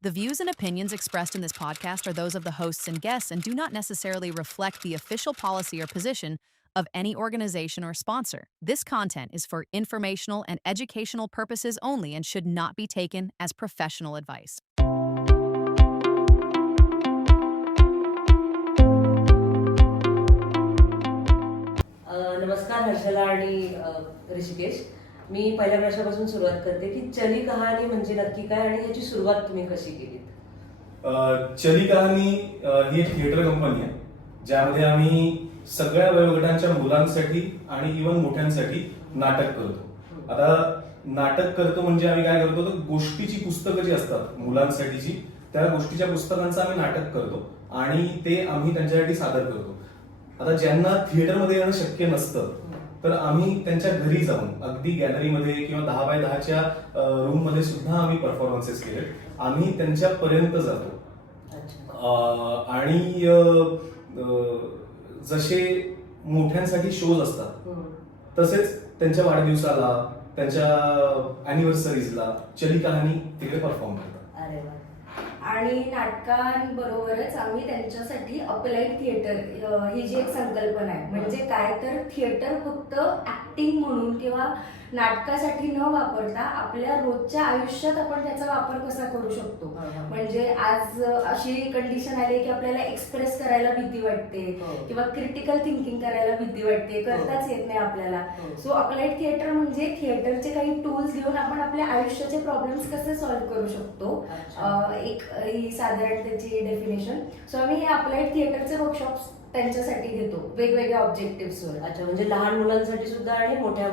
The views and opinions expressed in this podcast are those of the hosts and guests and do not necessarily reflect the official policy or position of any organization or sponsor. This content is for informational and educational purposes only and should not be taken as professional advice. नमस्कार हर्षला आणि ऋषिकेश. मी पहिल्या प्रश्नापासून सुरुवात करते की चली कहाणी म्हणजे नक्की काय आणि याची सुरुवात तुम्ही कशी केली? चली कहाणी ही एक थिएटर कंपनी आहे ज्यामध्ये आम्ही सगळ्या वयोगटांच्या मुलांसाठी आणि इव्हन मोठ्यांसाठी नाटक करतो. आता नाटक करतो म्हणजे आम्ही काय करतो तर गोष्टीची पुस्तकं जी असतात मुलांसाठीची त्या गोष्टीच्या पुस्तकांचं आम्ही नाटक करतो आणि ते आम्ही त्यांच्यासाठी सादर करतो. आता ज्यांना थिएटरमध्ये येणं शक्य नसतं तर आम्ही त्यांच्या घरी जाऊन अगदी गॅलरीमध्ये किंवा 10x10च्या रूम मध्ये सुद्धा आम्ही परफॉर्मन्सेस केले. आम्ही त्यांच्यापर्यंत जातो आणि जसे मोठ्यांसाठी शोज असतात तसेच त्यांच्या वाढदिवसाला त्यांच्या अॅनिव्हर्सरीजला चली कहाणी तिकडे परफॉर्म करतात. अरे वा. आणि नाटकांबरोबरच आम्ही त्यांच्यासाठी अप्लाइड थिएटर ही जी एक संकल्पना आहे. म्हणजे काय तर थिएटर फक्त ऍक्टिंग म्हणून किंवा नाटकासाठी न वापरता आपल्या रोजच्या आयुष्यात आपण त्याचा वापर कसा करू शकतो. म्हणजे आज अशी कंडिशन आली की आपल्याला एक्सप्रेस करायला भीती वाटते किंवा क्रिटिकल थिंकिंग करायला भीती वाटते, करताच येत नाही आपल्याला. सो अप्लाइड थिएटर म्हणजे थिएटरचे काही टूल्स घेऊन आपण आपल्या आयुष्याचे प्रॉब्लेम्स कसे सॉल्व्ह करू शकतो, एक ही साधारण त्याची डेफिनेशन. सो आम्ही हे अप्लाइड थिएटरचे वर्कशॉप्स त्यांच्यासाठी घेतो वेगवेगळ्या ऑब्जेक्टिव्हजवर. अच्छा, म्हणजे लहान मुलांसाठी सुद्धा आणि मोठ्या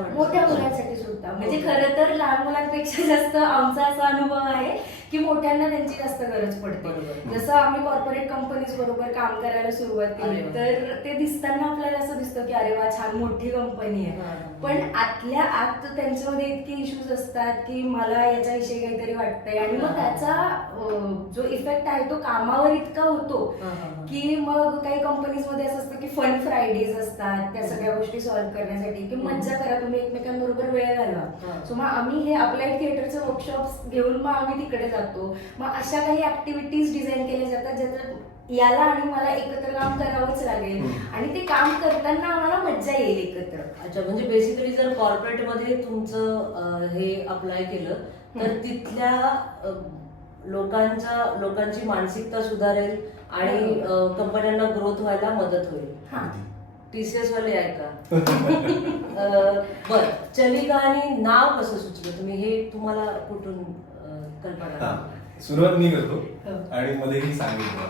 मुलांसाठी सुद्धा. म्हणजे खरं तर लहान मुलांपेक्षा जास्त आमचा असा अनुभव आहे की मोठ्यांना त्यांची जास्त गरज पडते. जसं आम्ही कॉर्पोरेट कंपनीज बरोबर काम करायला सुरुवात केली तर ते दिसताना आपल्याला असं दिसतं की अरे वा छान मोठी कंपनी आहे, पण आतल्या आत त्यांच्यामध्ये इतके इश्यूज असतात की मला याच्याविषयी काहीतरी वाटतंय आणि मग त्याचा जो इफेक्ट आहे तो कामावर इतका होतो की मग काही कंपनीज मध्ये असं असतं की फन फ्रायडेज असतात त्या सगळ्या गोष्टी सॉल्व्ह करण्यासाठी की मज्जा करा, तुम्ही एकमेकांबरोबर वेळ घालवा. सो मग आम्ही हे अप्लाइड थिएटरचे वर्कशॉप्स घेऊन मग आम्ही तिकडे जातो. मग अशा काही ऍक्टिव्हिटीज डिझाईन केल्या जातात ज्याच्यात याला आणि मला एकत्र काम करावंच लागेल आणि ते काम करताना आम्हाला मज्जा येईल एकत्र. अच्छा, म्हणजे बेसिकली जर कॉर्पोरेट मध्ये तुमचं हे अप्लाय केलं तर तिथल्या लोकांची मानसिकता सुधारेल आणि कंपन्यांना ग्रोथ व्हायला मदत होईल. TCS वाले आहे का? बर, चली कहाणी नाव कसं सुचलं तुम्ही? हे तुम्हाला कुठून कल्पना? सुरुवात मी करतो आणि मध्येही सांगितलं.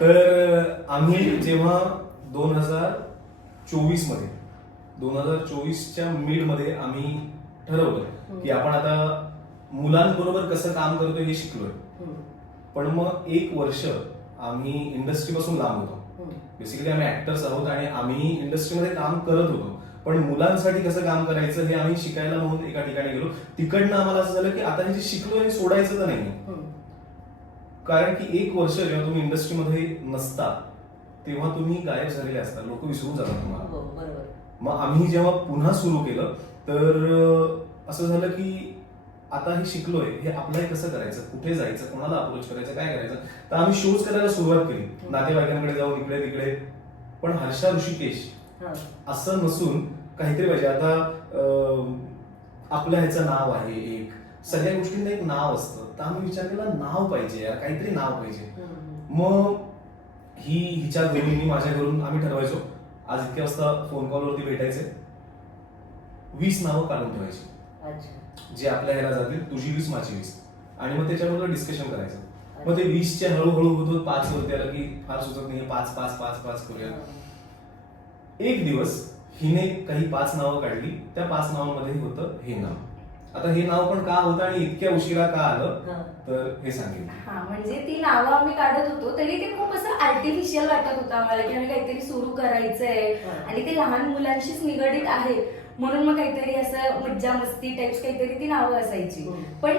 तर आम्ही जेव्हा 2024च्या मिड मध्ये आम्ही ठरवलं की आपण आता मुलांबरोबर कसं काम करतोय हे शिकलोय, पण मग 1 वर्ष आम्ही इंडस्ट्रीपासून लांब होतो. बेसिकली आम्ही ऍक्टर्स आहोत आणि आम्ही इंडस्ट्रीमध्ये काम करत होतो, पण मुलांसाठी कसं काम करायचं हे आम्ही शिकायला म्हणून एका ठिकाणी गेलो. तिकडनं आम्हाला असं झालं की आता हे जे शिकलो हे सोडायचं तर नाही. कारण की 1 वर्ष जेव्हा तुम्ही इंडस्ट्रीमध्ये नसता तेव्हा तुम्ही गायब झालेले असता, लोक विसरून जातात तुम्हाला. मग आम्ही जेव्हा पुन्हा सुरू केलं तर असं झालं की आता हे शिकलोय हे अप्लाय कसं करायचं, कुठे जायचं, कोणाला अप्रोच करायचं, काय करायचं. तर आम्ही शोज करायला सुरुवात केली नातेवाईकांकडे जाऊन इकडे तिकडे. पण हर्षा ऋषिकेश असं नसून काहीतरी पाहिजे. आता आपल्या ह्याचं नाव आहे, एक सगळ्या गोष्टींना एक नाव असतं. तर आम्ही विचार केला नाव पाहिजे यार, काहीतरी नाव पाहिजे. मग हिच्या घरून मी माझ्या घरून आम्ही ठरवायचो आज इतक्या वाजता फोन कॉलवरती भेटायचे, 20 नावं काढून ठेवायची जे आपल्या ह्याला जातील, तुझी 20 माझी 20, आणि मग त्याच्याबरोबर डिस्कशन करायचं. मग ते 20चे हळूहळू होतो 5 वरती आलं की फार सुचत नाही, 5 करूया. एक दिवस हिने काही 5 नावं काढली, त्या 5 नावांमध्ये होतं हे नाव. आता हे नाव पण का होतं आणि इतक्या उशिरा का आलं तर हे सांगेल. म्हणजे ती नावं आम्ही काढत होतो तरी ते खूप असं आर्टिफिशियल वाटत होतं आम्हाला की आम्ही काहीतरी सुरू करायचंय आणि ते लहान मुलांशीच निगडीत आहे म्हणून मग काहीतरी असं मज्जा मस्ती टाइप्स काहीतरी ती नावं असायची. पण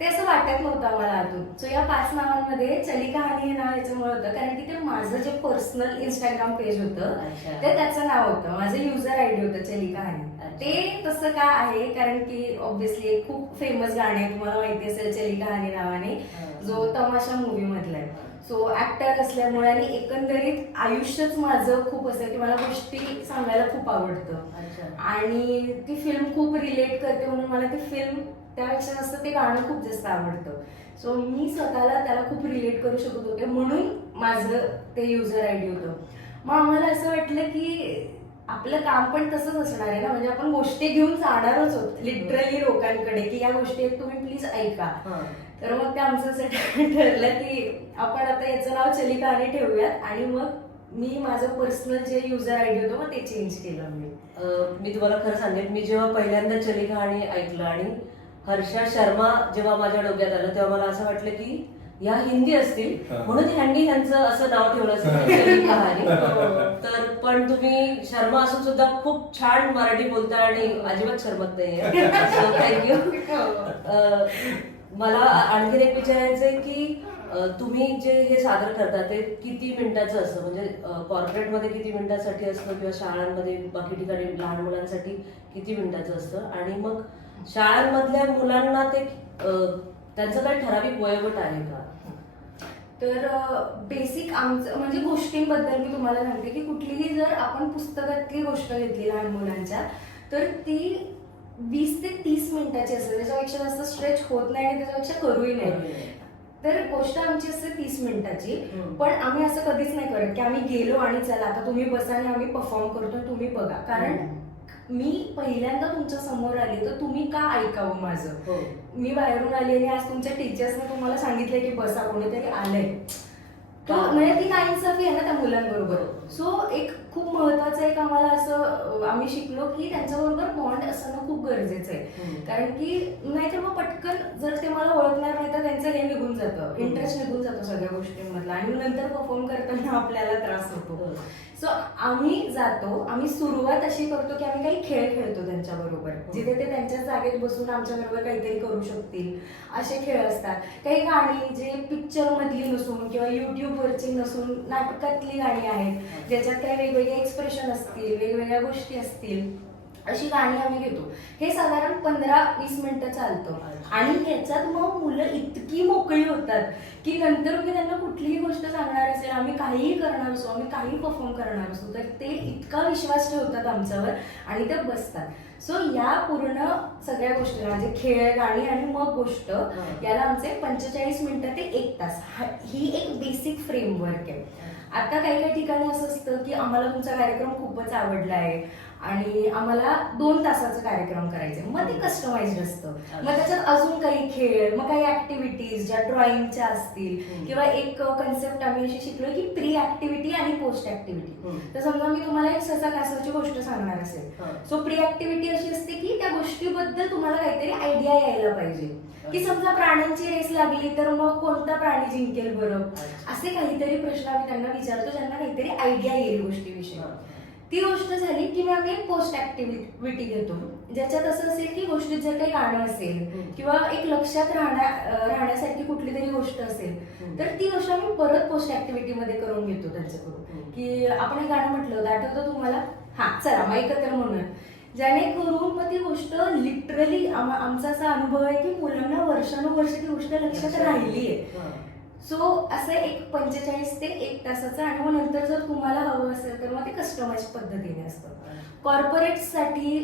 ते असं वाटत नव्हतं आम्हाला अजून. सो या 5 नावांमध्ये चली कहाणी हे नाव याच्यामुळे होतं कारण की ते माझं जे पर्सनल इंस्टाग्राम पेज होतं ते त्याचं नाव होतं, माझं युजर आयडी होतं चली कहाणी. ते तसं का आहे कारण की ऑब्व्हियसली एक खूप फेमस गाणं आहे, तुम्हाला माहिती असेल, चली कहाणी नावाने, जो तमाशा मूवी मधला आहे. सो ऍक्टर असल्यामुळे आणि एकंदरीत आयुष्यच माझं खूप असं की मला गोष्टी सांगायला खूप आवडतं आणि ती फिल्म खूप रिलेट करते, म्हणून मला ती फिल्म त्यापेक्षा जास्त ते गाणं खूप जास्त आवडतं. सो मी स्वतःला त्याला खूप रिलेट करू शकत होते, म्हणून माझं ते युजर आय डी होतं. मग आम्हाला असं वाटलं की आपलं काम पण तसंच असणार आहे ना, म्हणजे आपण गोष्टी घेऊन जाणारच होत लिटरली लोकांकडे की या गोष्टी आहेत, तुम्ही प्लीज ऐका. तर मग ते आमचं असं ठरलं की आपण आता याचं नाव चली कहाणी ठेवूयात आणि मग मी माझं पर्सनल जे युजर आय डी होतं मग ते चेंज केलं मी तुम्हाला खरं सांगेन, मी जेव्हा पहिल्यांदा चली कहाणी ऐकलं आणि हर्षा शर्मा जेव्हा माझ्या डोक्यात आलं तेव्हा मला असं वाटलं की या हिंदी असतील म्हणून ह्यांनी ह्यांचं असं नाव ठेवलं असेल चली कहाणी. तर पण तुम्ही शर्मा असून सुद्धा खूप छान मराठी बोलता आणि अजिबात शरमत नाहीये. थँक्यू. मला आणखीन एक विचारायचंय की तुम्ही जे हे सादर करता ते किती मिनिटाचं असतं, म्हणजे कॉर्पोरेटमध्ये किती मिनिटासाठी असतं किंवा शाळांमध्ये बाकी ठिकाणी लहान मुलांसाठी किती मिनिटाचं असतं, आणि मग शाळांमधल्या मुलांना ते त्यांचं काही ठराविक वयोगट आहे का? तर बेसिक आमचं म्हणजे गोष्टींबद्दल मी तुम्हाला सांगते की कुठलीही जर आपण पुस्तकातली गोष्ट घेतली लहान मुलांच्या तर ती 20 ते 30 मिनिटाची असते, त्याच्यापेक्षा जास्त स्ट्रेच होत नाही आणि त्याच्यापेक्षा करूही नाही. तर गोष्ट आमची असते 30 मिनिटाची. पण आम्ही असं कधीच नाही करत की आम्ही गेलो आणि चला आता तुम्ही बसा आणि आम्ही परफॉर्म करतो तुम्ही बघा, कारण मी पहिल्यांदा तुमच्या समोर आले तर तुम्ही का ऐकावं माझं. मी बाहेरून आली आणि आज तुमच्या टीचर्सने तुम्हाला सांगितलंय की बसा, कोणीतरी आलंय, तो म्हणजे ती नाइन्साफी आहे ना त्या मुलांबरोबर. सो एक खूप महत्वाचं एक आम्हाला असं आम्ही शिकलो की त्यांच्याबरोबर बॉन्ड असणं खूप गरजेचं आहे, कारण की नाहीतर मग पटकन जर ते मला ओळखणार नाही तर त्यांचं हे निघून जातं, इंटरेस्ट निघून जातो सगळ्या गोष्टींमधला आणि नंतर परफॉर्म करताना आपल्याला त्रास होतो. सो आम्ही जातो, आम्ही सुरुवात अशी करतो की आम्ही काही खेळ खेळतो त्यांच्याबरोबर, जिथे ते त्यांच्या जागेत बसून आमच्याबरोबर काहीतरी करू शकतील असे खेळ असतात. काही गाणी जे पिक्चर मधली नसून किंवा युट्यूबवरची नसून नाटकातली गाणी आहेत, ज्याच्यात काही वेगवेगळे एक्सप्रेशन असतील, वेगवेगळ्या गोष्टी असतील, अशी गाणी आम्ही घेतो. हे साधारण 15-20 मिनिटं चालतं आणि ह्याच्यात मग मुलं इतकी मोकळी होतात की नंतर मी त्यांना कुठलीही गोष्ट सांगणार असेल, आम्ही काहीही करणार असो, आम्ही काही परफॉर्म करणार असो, तर ते इतका विश्वास ठेवतात आमच्यावर आणि ते बसतात. सो या पूर्ण सगळ्या गोष्टी म्हणजे खेळ, गाणी आणि मग गोष्ट याला आमचे 45 मिनिटं ते 1 तास ही एक बेसिक फ्रेमवर्क आहे. आता काही काही ठिकाणी असं असतं की आम्हाला तुमचा कार्यक्रम खूपच आवडला आहे आणि आम्हाला 2 तासाचा कार्यक्रम करायचा आहे, मग ते कस्टमाइज्ड असतं. मग त्याच्यात अजून काही खेळ, मग काही ऍक्टिव्हिटीज ज्या ड्रॉइंगच्या असतील किंवा एक कन्सेप्ट आम्ही अशी शिकलो की प्री ऍक्टिव्हिटी आणि पोस्ट ऍक्टिव्हिटी. तर समजा मी तुम्हाला एक ससा कासवाची गोष्ट सांगणार असेल, सो प्री ऍक्टिव्हिटी अशी असते की त्या गोष्टीबद्दल तुम्हाला काहीतरी आयडिया यायला पाहिजे, की समजा प्राण्यांची रेस लागली तर मग कोणता प्राणी जिंकेल बरं, असे काहीतरी प्रश्न आम्ही त्यांना विचारतो ज्यांना काहीतरी आयडिया येईल गोष्टीविषयी. ती गोष्ट झाली की आम्ही एक पोस्ट ऍक्टिव्हिटी घेतो, ज्याच्यात असं असेल की गोष्टीत जर काही गाणं असेल किंवा एक लक्षात राहण्यासारखी कुठली तरी गोष्ट असेल तर ती गोष्ट आम्ही परत पोस्ट ऍक्टिव्हिटी मध्ये करून घेतो त्यांच्याकडून, की आपण एक गाणं म्हटलं होतं आठवतं तुम्हाला, हा चला मग एकत्र म्हणूया, जेणेकरून मग ती गोष्ट लिटरली आमचा असा अनुभव आहे की मुलांना वर्षानुवर्ष ती गोष्ट लक्षात राहिली आहे. सो असं एक 45 ते 1 तासाचं आणि मग नंतर जर तुम्हाला हवं असेल तर मग ते कस्टमाइज पद्धतीने असतं. कॉर्पोरेट्ससाठी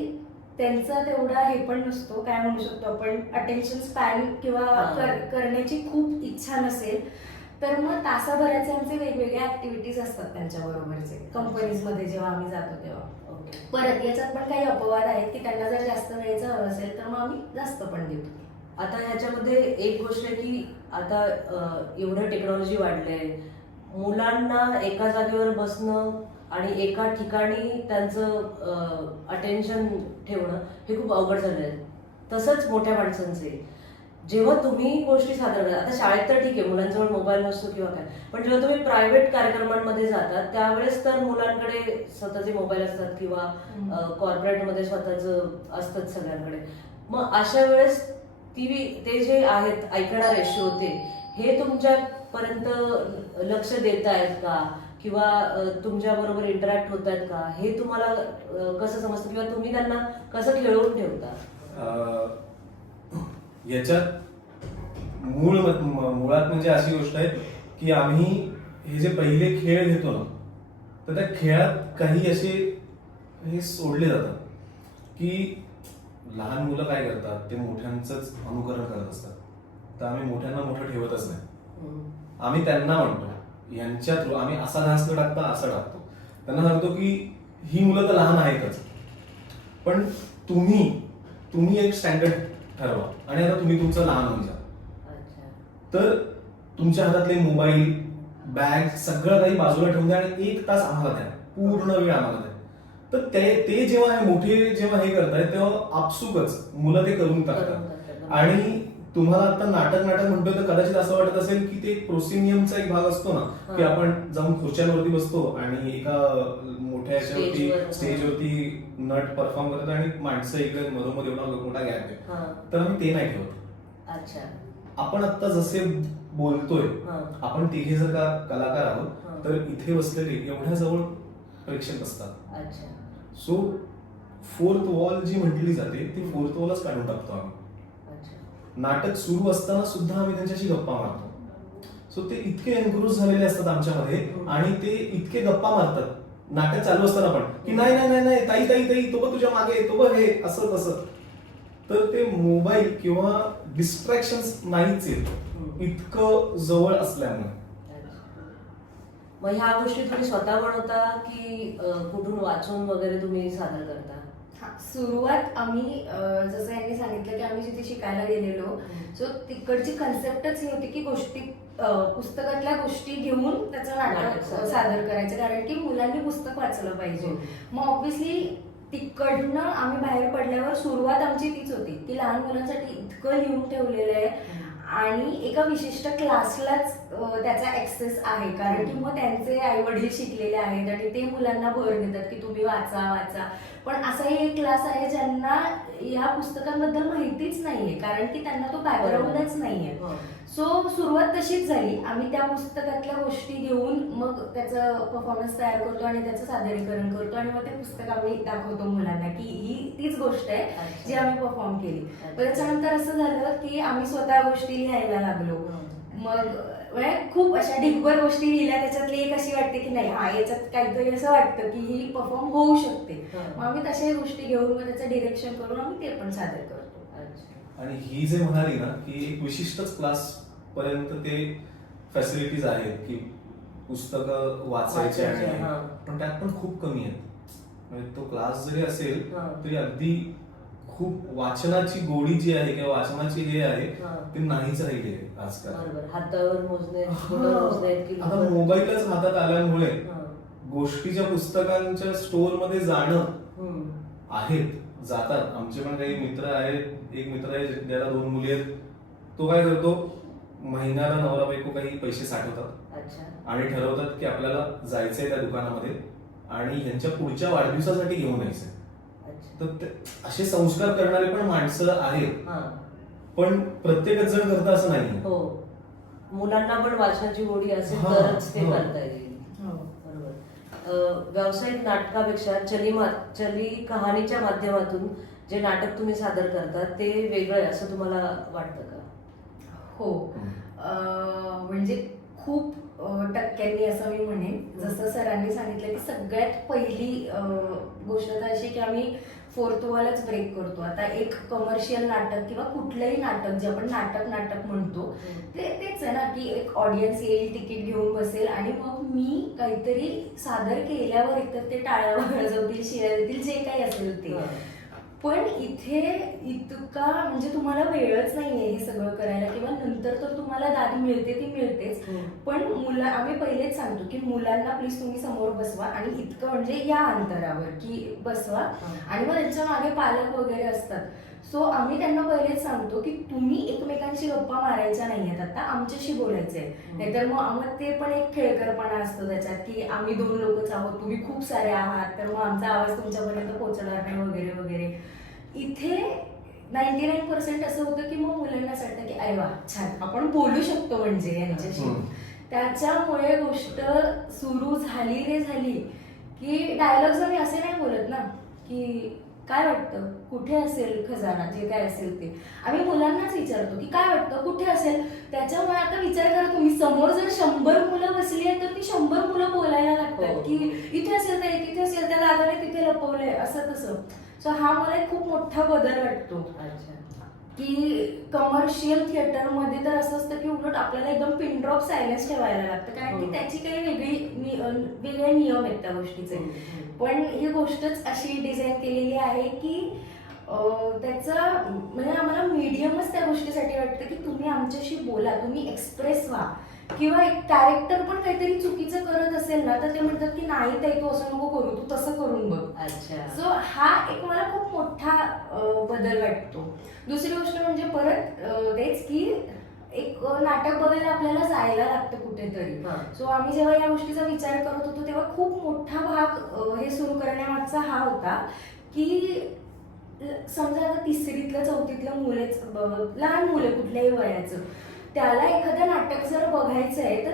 त्यांचा तेवढा हे पण नसतो, काय म्हणू शकतो आपण, अटेन्शन स्पॅन किंवा करण्याची खूप इच्छा नसेल तर मग तासाभराचे आमचे वेगवेगळ्या ऍक्टिव्हिटीज असतात त्यांच्याबरोबरचे कंपनीजमध्ये जेव्हा आम्ही जातो तेव्हा. परत याच्यात पण काही अपवाद आहेत की त्यांना जर जास्त वेळेचं हवं असेल तर मग आम्ही जास्त पण देतो. आता ह्याच्यामध्ये एक गोष्ट आहे की आता एवढं टेक्नॉलॉजी वाढलंय, मुलांना एका जागेवर बसणं आणि एका ठिकाणी त्यांचं अटेन्शन ठेवणं हे खूप अवघड झालं आहे. तसंच मोठ्या माणसांचे जेव्हा तुम्ही गोष्टी सादर करता, आता शाळेत तर ठीक आहे मुलांजवळ मोबाईल नसतो किंवा काय, पण जेव्हा तुम्ही प्रायव्हेट कार्यक्रमांमध्ये जातात त्यावेळेस तर मुलांकडे स्वतःचे मोबाईल असतात किंवा कॉर्पोरेटमध्ये स्वतःचं असतात सगळ्यांकडे. मग अशा वेळेस ते जे आहेत ऐकणारे श्रोते हे तुमच्यापर्यंत लक्ष देत आहेत का, किंवा तुमच्या बरोबर इंटरॅक्ट होत आहेत का, हे तुम्हाला कसं समजतं, किंवा तुम्ही त्यांना कसं खेळवून ठेवता? याच्यात मुळात म्हणजे अशी गोष्ट आहे की आम्ही हे जे पहिले खेळ घेतो ना, तर त्या खेळात काही असे हे सोडले जातात की लहान मुलं काय करतात, ते मोठ्यांचंच अनुकरण करत असतात. तर आम्ही मोठ्यांना मोठं ठेवतच नाही. आम्ही त्यांना म्हणतो यांच्या थ्रू आम्ही असा घास न टाकता असं टाकतो. त्यांना सांगतो की ही मुलं तर लहान आहेतच, पण तुम्ही एक स्टँडर्ड ठरवा आणि आता तुम्ही तुमचं लहान होऊन जा. तर तुमच्या हातातले मोबाईल, बॅग सगळं काही बाजूला ठेवून द्या आणि 1 तास आम्हाला द्या, पूर्ण वेळ आम्हाला द्या. तर ते जेव्हा मोठे जेव्हा हे करतायत तेव्हा आपसुकच मुलं ते करून टाकतात. आणि तुम्हाला आता नाटक म्हणतोय तर कदाचित असं वाटत असेल की ते प्रोसिनियमचा एक भाग असतो ना, की आपण जाऊन खुर्च्यांवरती बसतो आणि एका मोठ्या याच्यावरती स्टेजवरती नट परफॉर्म करतात आणि माणसं इकडे मधोमध एवढा मोठा गॅप आहे. तर आम्ही ते नाही ठेवत. अच्छा. आपण आता जसे बोलतोय, आपण तिघे जर का कलाकार आहोत तर इथे बसलेले एवढ्या जवळ प्रेक्षक असतात. अच्छा. सो 4th वॉल जी म्हटली जाते ती 4th वॉलच काढून टाकतो आम्ही. नाटक सुरू असताना सुद्धा आम्ही त्यांच्याशी गप्पा मारतो. सो ते इतके एन्क्रोच झालेले असतात आमच्यामध्ये आणि ते इतके गप्पा मारतात नाटक चालू असताना पण, की नाही ताई तो बघ तुझ्या मागे, तो बघ हे असं तसं. तर ते मोबाईल किंवा डिस्ट्रॅक्शन्स नाहीच येत इतकं जवळ असल्यामुळे. मग ह्या गोष्टी तुम्ही स्वतः बनवता की कुठून वाचून वगैरे तुम्ही सादर करता? सुरुवात आम्ही जसं यांनी सांगितलं की आम्ही जिथे शिकायला गेलेलो, सो तिकडची कन्सेप्टच ही होती की पुस्तकातल्या गोष्टी घेऊन त्याचं नाटक सादर करायचं, कारण की मुलांनी पुस्तक वाचलं पाहिजे. मग ऑब्व्हियसली तिकडनं आम्ही बाहेर पडल्यावर सुरुवात आमची तीच होती की लहान मुलांसाठी इतकं लिहून ठेवलेलं आहे आणि एका विशिष्ट क्लासलाच त्याचा ऍक्सेस आहे, कारण की मग त्यांचे आई वडील शिकलेले आहेत आणि ते मुलांना भर देतात की तुम्ही वाचा. पण असाही एक क्लास आहे ज्यांना या पुस्तकांबद्दल माहितीच नाहीये, कारण की त्यांना तो बॅकग्राऊंडच नाहीये. सो सुरुवात तशीच झाली. आम्ही त्या पुस्तकातल्या गोष्टी घेऊन मग त्याचं परफॉर्मन्स तयार करतो आणि त्याचं सादरीकरण करतो आणि मग ते पुस्तक आम्ही दाखवतो मुलांना की ही तीच गोष्ट आहे जी आम्ही परफॉर्म केली. पण त्याच्यानंतर असं झालं की आम्ही स्वतः गोष्टी लिहायला लागलो. मग खूप अशा ढिगभर गोष्टी लिहिल्या, त्याच्यातली एक अशी वाटते की नाही याच्यात काहीतरी असं वाटतं की ही परफॉर्म होऊ शकते. मग आम्ही तशाही गोष्टी घेऊन मग त्याचं डिरेक्शन करून आम्ही ते पण सादर करतो. आणि ही जे म्हणाली ना की एक विशिष्टच क्लास पर्यंत ते फॅसिलिटीज आहेत की पुस्तकं वाचायचे आणि पण त्यात पण खूप कमी आहेत. म्हणजे तो क्लास जरी असेल तरी अगदी खूप वाचनाची गोडी जी आहे किंवा वाचनाची हे आहे ते नाहीच राहिली आहे आजकाल. हातावर मोजणे. आता मोबाईलच हातात आल्यामुळे गोष्टीच्या पुस्तकांच्या स्टोअर मध्ये जाणं आहेत, जातात. आमचे पण काही मित्र आहेत, एक मित्र आहे ज्याला 2 मुली आहेत. तो काय करतो, महिन्याला नवरा बायको काही पैसे साठवतात आणि ठरवतात की आपल्याला जायचंय त्या दुकानामध्ये आणि ह्यांच्या पुढच्या वाढदिवसासाठी घेऊन यायचंय. तर असे संस्कार करणारे पण माणसं आहेत, पण प्रत्येकच जण करतं असं नाही. हो, मुलांना पण वाचनाची गोडी असेल तरच ते करता येईल. बरोबर. व्यावसायिक नाटकापेक्षा चली कहाणीच्या माध्यमातून जे नाटक तुम्ही सादर करता ते वेगळं आहे असं तुम्हाला वाटतं का? हो, म्हणजे खूप टक्क्यांनी असं मी म्हणेन. जसं सरांनी सांगितलं की सगळ्यात पहिली गोष्ट तर अशी की आम्ही 4th वॉलच ब्रेक करतो. आता एक कमर्शियल नाटक किंवा कुठलंही नाटक जे आपण नाटक म्हणतो तेच आहे ना की एक ऑडियन्स येईल, तिकीट घेऊन बसेल आणि मग मी काहीतरी सादर केल्यावर एकतर ते टाळ्या वाजवतील, शिव्या देतील, जे काही असेल ते. पण इथे इतका म्हणजे तुम्हाला वेळच नाहीये हे सगळं करायला, किंवा नंतर तर तुम्हाला दाद मिळते ती मिळतेच. पण आम्ही पहिलेच सांगतो की मुलांना प्लीज तुम्ही समोर बसवा आणि इतकं म्हणजे या अंतरावर की बसवा आणि मग त्यांच्या मागे पालक वगैरे असतात. सो आम्ही त्यांना पहिलेच सांगतो की तुम्ही एकमेकांशी गप्पा मारायच्या नाहीयेत, आता आमच्याशी बोलायचंय. नाहीतर मग ते पण एक खेळकरपणा असतो त्याच्यात की आम्ही 2 लोकच आहोत, तुम्ही खूप सारे आहात, तर मग आमचा आवाज तुमच्यापर्यंत पोहोचणार नाही वगैरे वगैरे. इथे 99% असं होतं की मग मुलांना असं वाटतं की अरे वा छान आपण बोलू शकतो म्हणजे यांच्याशी. त्याच्यामुळे गोष्ट सुरू झाली रे झाली की डायलॉग्स आम्ही असे नाही बोलत ना की काय वाटतं कुठे असेल खजाना, जे काय असेल ते आम्ही मुलांनाच विचारतो की काय वाटतं कुठे असेल. त्याच्यामुळे आता विचार करा तुम्ही, समोर जर 100 मुलं बसली आहेत तर ती 100 मुलं बोलायला लागतात की इथे असेल ते, तिथे असेल त्या दादाने तिथे लपवलंय असं तसं. सो हा मला एक खूप मोठा बदल वाटतो की कमर्शियल थिएटरमध्ये तर असं असतं की उलट आपल्याला एकदम पिन ड्रॉप सायलेन्स ठेवायला लागतं कारण की त्याची काही वेगळे नियम आहेत त्या गोष्टीचे. पण ही गोष्टच अशी डिझाईन केलेली आहे की त्याचं म्हणजे आम्हाला मीडियमच त्या गोष्टीसाठी वाटतं की तुम्ही आमच्याशी बोला, तुम्ही एक्सप्रेस व्हा. किंवा एक कॅरेक्टर पण काहीतरी चुकीचं करत असेल ना तर ते म्हणतात की नाही ताई तू असं नको करू, तू तसं करून बघ. अच्छा. सो हा एक मला खूप मोठा बदल वाटतो. दुसरी गोष्ट म्हणजे परत तेच की एक नाटक बघायला आपल्याला जायला लागतं कुठेतरी. सो आम्ही जेव्हा या गोष्टीचा विचार करत होतो तेव्हा खूप मोठा भाग हे सुरू करण्यामागचा हा होता की समजा आता 3रीतलं 4थीतलं मुलेच, लहान मुलं कुठल्याही वयाचं, त्याला एखादं नाटक जर बघायचं आहे तर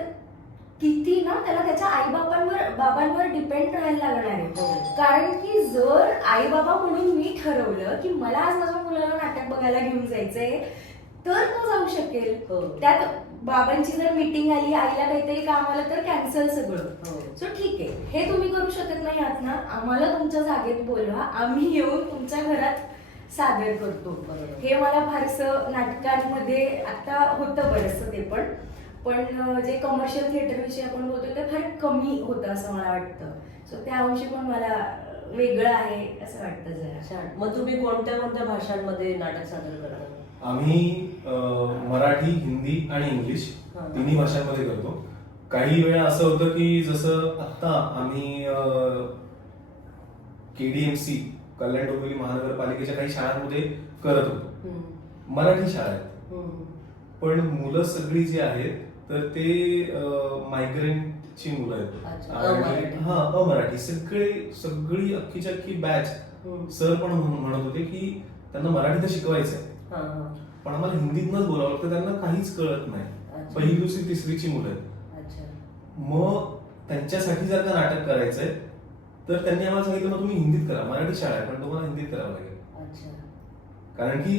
किती ना त्याला त्याच्या बाबांवर डिपेंड राहायला लागणार आहे. कारण की जर आई बाबा म्हणून मी ठरवलं की मला आज माझ्या मुलाला नाटक बघायला घेऊन जायचंय तर तो जाऊ शकेल. त्यात बाबांची जर मीटिंग आली, आईला काहीतरी काम आलं तर कॅन्सल सगळं. सो ठीक आहे, हे तुम्ही करू शकत नाही आहात ना, आम्हाला तुमच्या जागेत बोलवा, आम्ही येऊन तुमच्या घरात सादर करतो. हे मला फारसं नाटकांमध्ये आता होतं बरंचसं ते पण जे कमर्शियल थिएटर विषयी आपण बोलतो ते फार कमी होतं असं मला वाटतं. सो त्या अंशी पण मला वेगळं आहे असं वाटतं जरा. छान. मग तुम्ही कोणत्या कोणत्या भाषांमध्ये नाटक सादर करता? आम्ही मराठी, हिंदी आणि इंग्लिश तिन्ही भाषांमध्ये करतो. काही वेळा असं होतं की जसं आत्ता आम्ही KDMC कल्याण डोंबिवली महानगरपालिकेच्या काही शाळांमध्ये करत होतो. मराठी शाळा आहेत पण मुलं सगळी जी आहेत तर ते मायग्रेंटची मुलं आहेत आणि अमराठी सगळी अख्खीच्या अख्खी बॅच. सर पण म्हणत होते की त्यांना मराठी तर शिकवायचंय पण आम्हाला हिंदीतनच बोलावं लागतं, त्यांना काहीच कळत नाही. 1ली, 2री, 3रीची मुलं आहेत. मग त्यांच्यासाठी जर का नाटक करायचंय तर त्यांनी आम्हाला सांगितलं मग तुम्ही हिंदीत करा, मराठी शाळा आहे पण तुम्हाला हिंदीत करावं लागेल. कारण की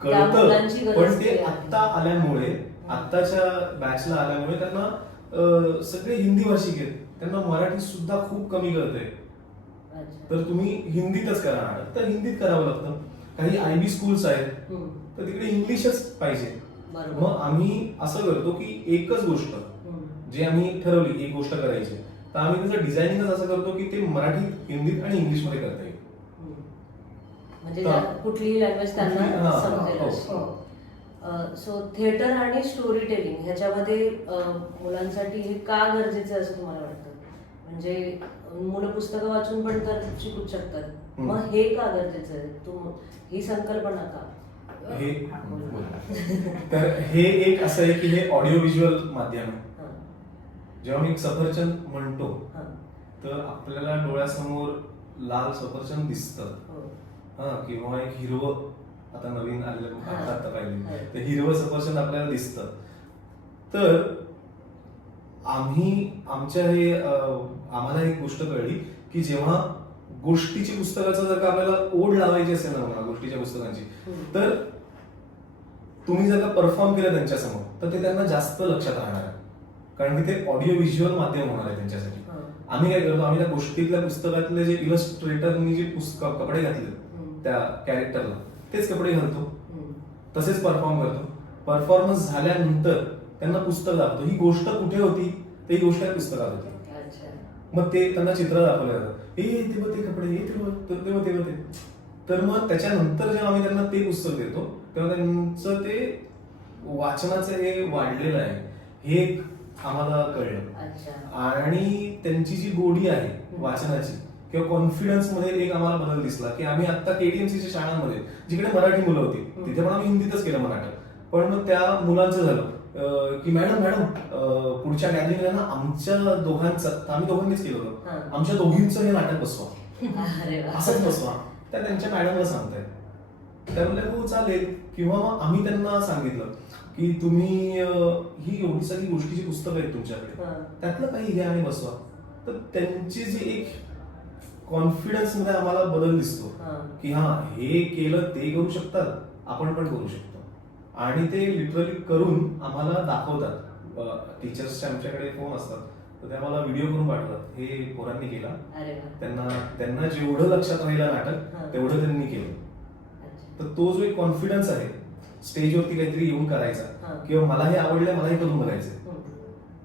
कळतं पण ते आत्ता आल्यामुळे, आत्ताच्या बॅचला आल्यामुळे त्यांना सगळे हिंदी भाषिक आहेत, त्यांना मराठी सुद्धा खूप कमी कळतंय. तर तुम्ही हिंदीतच करा नाटक, तर हिंदीत करावं लागतं. काही IB स्कूल्स आहेत तर तिकडे इंग्लिशच पाहिजे. मग आम्ही असं करतो की एकच गोष्ट जी आम्ही ठरवली एक गोष्ट करायची तर आम्ही त्याचं डिझायनिंगच असं करतो की ते मराठी, हिंदीत आणि इंग्लिश मध्ये करता येईल. म्हणजे कुठलीही लँग्वेज त्यांना समजेल. सो थिएटर आणि स्टोरी टेलिंग ह्याच्यामध्ये मुलांसाठी हे का गरजेचं असं तुम्हाला वाटतं? म्हणजे मुलं पुस्तकं वाचून पण तर शिकू शकतात, मग हे का गरजेचं आहे? ही संकल्पना का? तर हे एक असं आहे की हे ऑडिओ व्हिज्युअल माध्यम आहे. जेव्हा मी सफरचंद म्हणतो तर आपल्याला डोळ्यासमोर लाल सफरचंद दिसतं किंवा एक हिरवं, आता नवीन आलेलं आता पाहिजे तर हिरवं सफरचंद आपल्याला दिसतं. तर आम्हाला एक गोष्ट कळली की जेव्हा गोष्टीची पुस्तकाचं जर का आपल्याला ओढ लावायची असेल ना गोष्टीच्या पुस्तकांची तर तुम्ही जर का परफॉर्म केलं त्यांच्यासमोर तर ते त्यांना जास्त लक्षात राहणार आहे. कारण की ते ऑडिओ व्हिज्युअल माध्यम होणार आहे त्यांच्यासाठी. आम्ही काय करतो, आम्ही त्या गोष्टीतल्या पुस्तकातले जे इलस्ट्रेटरनी जे कपडे घातले त्या कॅरेक्टरला तेच कपडे घालतो, तसेच परफॉर्म करतो. परफॉर्मन्स झाल्यानंतर त्यांना पुस्तक दाखवतो, ही गोष्ट कुठे होती तर ही गोष्ट त्या पुस्तकात होती. मग ते त्यांना चित्र दाखवलं जातं, तेव्हा ते कपडे, तेव्हा ते. तर मग त्याच्यानंतर जेव्हा आम्ही त्यांना ते पुस्तक देतो तेव्हा त्यांचं ते वाचनाचं हे वाढलेलं आहे हे आम्हाला कळलं. आणि त्यांची जी गोडी आहे वाचनाची किंवा कॉन्फिडन्स मध्ये एक आम्हाला बदल दिसला की आम्ही आता KDMCच्या शाळांमध्ये जिकडे मराठी मुलं होती तिथे पण आम्ही हिंदीतच केलं नाटक. पण मग त्या मुलांचं झालं की मॅडम पुढच्या गॅदरिंगला ना आमच्या दोघांचं, आम्ही दोघांनीच केलं होतं, आमच्या दोघींचं हे नाटक बसवा, असंच बसवा. त्या त्यांच्या मॅडमला सांगतायत त्या म्हणल्या हो चालेल. किंवा मग आम्ही त्यांना सांगितलं की तुम्ही ही एवढी सगळी गोष्टीची पुस्तकं आहेत तुमच्याकडे, त्यातलं काही घ्या आणि बसवा. तर त्यांची जी एक कॉन्फिडन्स मध्ये आम्हाला बदल दिसतो की हा हे केलं ते करू शकतात, आपण पण करू शकतो. आणि ते लिटरली करून आम्हाला दाखवतात. टीचर्सचे आमच्याकडे फोन असतात तर ते आम्हाला व्हिडिओ करून पाठवतात, हे पोरांनी केला. त्यांना जेवढं लक्षात राहिलं नाटक तेवढं त्यांनी केलं. तर तो जो एक कॉन्फिडन्स आहे स्टेजवरती काहीतरी येऊन करायचा किंवा मला हे आवडलं मला हे करून बघायचं,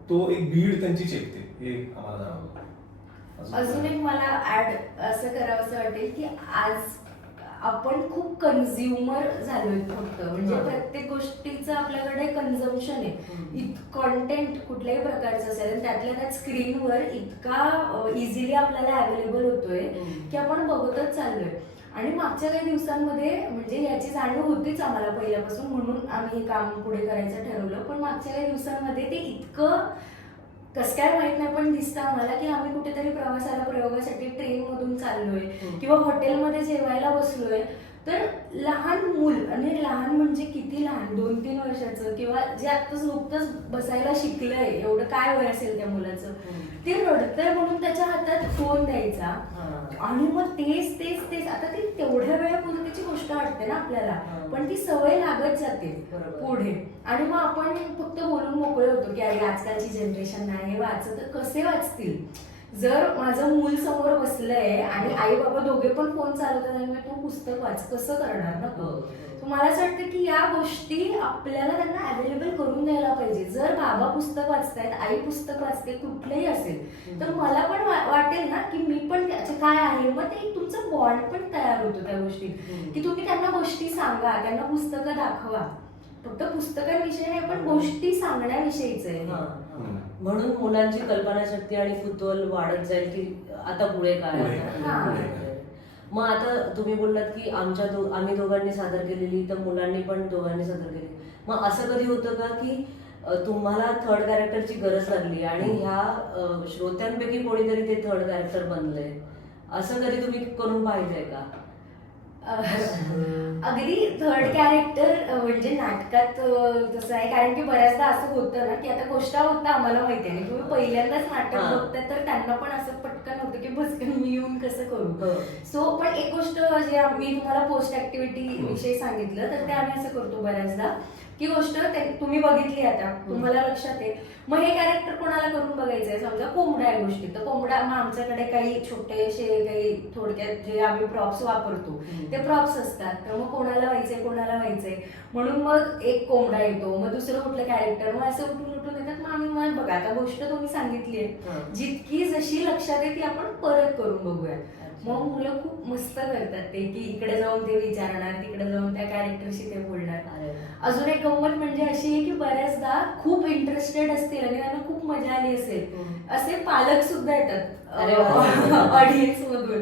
तो एक बीड त्यांची चेपते, हे आम्हाला जाणवलं. अजून एक मला ऍड असं करावं वाटेल की आज आपण खूप कन्झ्युमर झालोय फक्त, म्हणजे प्रत्येक गोष्टीचं आपल्याकडे कन्झम्पशन आहे. कॉन्टेंट कुठल्याही प्रकारचं असेल आणि त्यातल्या त्यात स्क्रीनवर इतका इझिली आपल्याला अवेलेबल होतोय की आपण बघतच चाललोय. आणि मागच्या काही दिवसांमध्ये म्हणजे याची जाणीव होतीच आम्हाला पहिल्यापासून, म्हणून आम्ही हे काम पुढे करायचं ठरवलं. पण मागच्या काही दिवसांमध्ये ते इतकं कसं काय माहित नाही पण दिसतं आम्हाला की आम्ही कुठेतरी प्रवासाला प्रयोगासाठी ट्रेन मधून चाललोय किंवा हॉटेलमध्ये जेवायला बसलोय, तर लहान मूल, आणि लहान म्हणजे किती लहान, 2-3 वर्षाचं किंवा जे आत्ताच नुकतंच बसायला शिकलंय, एवढं काय वय असेल त्या मुलाचं, ते रडतंय म्हणून त्याच्या हातात फोन द्यायचा. आणि मग तेच आता ती तेवढ्या वेळापूर्वीची गोष्ट वाटते ना आपल्याला, पण ती सवय लागत जाते पुढे. आणि मग आपण फक्त बोलून मोकळे होतो की अरे आजकालची जनरेशन नाही हे वाचत, तर कसे वाचतील? जर माझं मूल समोर बसलंय आणि आई बाबा दोघे पण फोन चालवतात आणि तू पुस्तक वाच, कसं करणार ना तो? मला असं वाटतं की या गोष्टी आपल्याला त्यांना अवेलेबल करून द्यायला पाहिजे. जर बाबा पुस्तक वाचतायत, आई पुस्तक वाचते, कुठलंही असेल, तर मला पण वाटेल ना की मी पण त्याचे काय आहे, मग ते तुमचं बॉन्ड पण तयार होतो त्या गोष्टीत, की तुम्ही त्यांना गोष्टी सांगा, त्यांना पुस्तकं दाखवा. फक्त पुस्तकांविषयी नाही पण गोष्टी सांगण्याविषयीच आहे. म्हणून मुलांची कल्पनाशक्ती आणि कुतूहल वाढत जाईल की आता पुढे काय. मग आता तुम्ही बोललात की आम्ही दोघांनी सादर केलेली, तर मुलांनी पण दोघांनी सादर केली. मग असं कधी होतं का की तुम्हाला थर्ड कॅरेक्टरची गरज लागली आणि ह्या श्रोत्यांपैकी कोणीतरी ते थर्ड कॅरेक्टर बनलंय, असं कधी तुम्ही करून पाहिजे का? अगदी थर्ड कॅरेक्टर म्हणजे नाटकात तसं आहे, कारण की बऱ्याचदा असं होतं ना की आता गोष्ट होतं आम्हाला माहिती आहे, तुम्ही पहिल्यांदाच नाटक बघताय तर त्यांना पण असं पटकन होतं की बस मी येऊन कसं करू. सो पण एक गोष्ट जे मी तुम्हाला पोस्ट ऍक्टिव्हिटी विषयी सांगितलं, तर ते आम्ही असं करतो बऱ्याचदा की गोष्ट तुम्ही बघितली आता तुम्हाला लक्षात आहे, मग हे कॅरेक्टर कोणाला करून बघायचंय, समजा कोंबडा आहे गोष्टी, तर कोंबडा मग आमच्याकडे काही छोटेसे काही थोडक्यात जे आम्ही प्रॉप्स वापरतो ते प्रॉप्स असतात, तर मग कोणाला व्हायचंय म्हणून मग एक कोंबडा येतो, मग दुसरं कुठलं कॅरेक्टर, मग असं उठून येतात. मग आम्ही मग बघा आता गोष्ट तुम्ही सांगितली आहे, जितकी जशी लक्षात आहे ती आपण परत करून बघूया. मग मुलं खूप मस्त करतात ते की इकडे जाऊन ते विचारणार, तिकडे जाऊन त्या कॅरेक्टरशी ते बोलणार. अजून एक गंमत म्हणजे अशी आहे की बऱ्याचदा खूप इंटरेस्टेड असतील आणि त्यांना खूप मजा आली असेल असे पालक सुद्धा येतात ऑडियन्स मधून.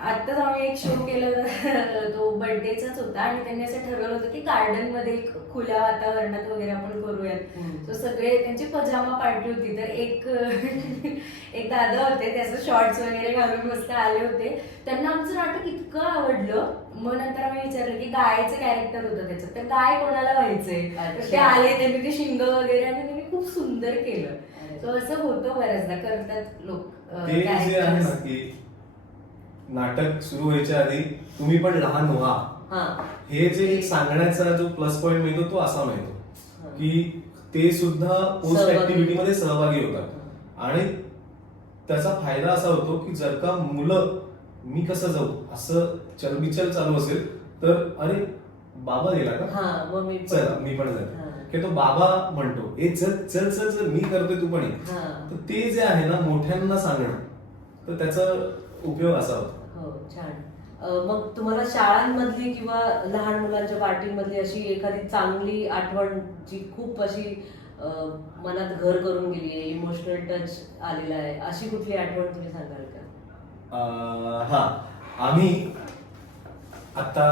आत्ताच आम्ही एक शो केला तो बर्थडेचाच होता आणि त्यांनी असं ठरवलं होतं की गार्डन मध्ये खुल्या वातावरणात वगैरे आपण करूयात. तो सगळे त्यांची पजामा पार्टी होती, तर एक दादा होते ते असं शॉर्ट्स वगैरे घालून मस्त आले होते, त्यांना आमचं नाटक इतकं आवडलं. मग नंतर आम्ही विचारलं की गायचं कॅरेक्टर होतं त्याच्यात, तर गाय कोणाला व्हायचंय, तर ते आले, त्यांनी ते शिंग वगैरे आणि त्यांनी खूप सुंदर केलं. सो असं होतं बऱ्याचदा करतात लोक. नाटक सुरू व्हायच्या आधी तुम्ही पण लहान व्हा, हे जे एक सांगण्याचा जो प्लस पॉइंट मिळतो तो असा मिळतो की ते सुद्धा पोस्ट ऍक्टिव्हिटी मध्ये सहभागी होतात. आणि त्याचा फायदा असा होतो की जर का मुलं मी कसं जाऊ असं चलबिचल चालू असेल तर अरे बाबा गेला का, चला मी पण जाईल, की तो बाबा म्हणतो ए चल चल चल चल मी करतोय तू पण ये. तर ते जे आहे ना मोठ्यांना सांगणं, तर त्याचा उपयोग असा होतो. छान. मग तुम्हाला शाळांमधली किंवा लहान मुलांच्या पार्टीमधली अशी एखादी चांगली आठवण जी खूप अशी मनात घर करून गेली आहे, इमोशनल टच आलेला आहे, अशी कुठली आठवण तुम्ही सांगाल का? हा, आम्ही आता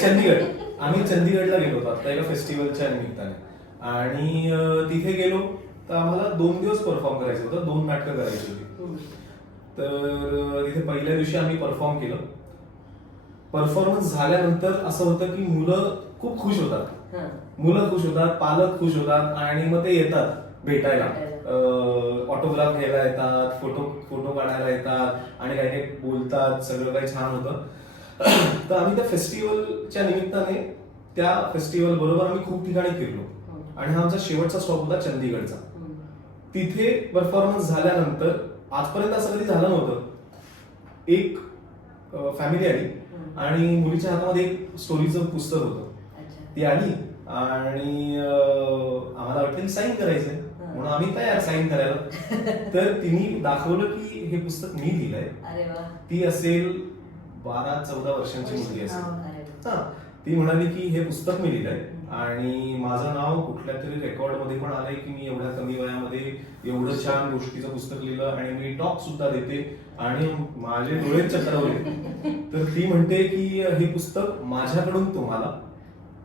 चंदीगड, आम्ही चंदीगडला गेलो होतो आता एका फेस्टिवलच्या निमित्ताने, आणि तिथे गेलो तर आम्हाला 2 दिवस परफॉर्म करायचं होतं, 2 नाटकं करायची होती. तर तिथे पहिल्या दिवशी आम्ही परफॉर्म केलं. परफॉर्मन्स झाल्यानंतर असं होतं की मुलं खूप खुश होतात, मुलं खुश होतात, पालक खुश होतात आणि मग ते येतात भेटायला, ऑटोग्राफ घ्यायला येतात, फोटो काढायला येतात आणि काही काही बोलतात, सगळं काही छान होतं. तर आम्ही त्या फेस्टिवलच्या निमित्ताने त्या फेस्टिवल बरोबर आम्ही खूप ठिकाणी फिरलो आणि हा आमचा शेवटचा स्टॉप होता चंदीगडचा. तिथे परफॉर्मन्स झाल्यानंतर आजपर्यंत असं कधी झालं नव्हतं. एक फॅमिली आली आणि मुलीच्या हातामध्ये एक स्टोरीचं पुस्तक होतं. ती आली आणि आम्हाला वाटलं की साईन करायचंय म्हणून आम्ही तयार साईन करायला. तर तिने दाखवलं की हे पुस्तक मी लिहिलंय. ती असेल 12-14 वर्षांची मुलगी असेल. ती म्हणाली की हे पुस्तक मी लिहिलंय आणि माझं नाव कुठल्या तरी रेकॉर्ड मध्ये पण आलंय की मी एवढ्या कमी वयामध्ये एवढं छान गोष्टीचं पुस्तक लिहिलं आणि मी टॉक सुद्धा देते आणि माझे डोळे चक्रावले. तर ती म्हणते की हे पुस्तक माझ्याकडून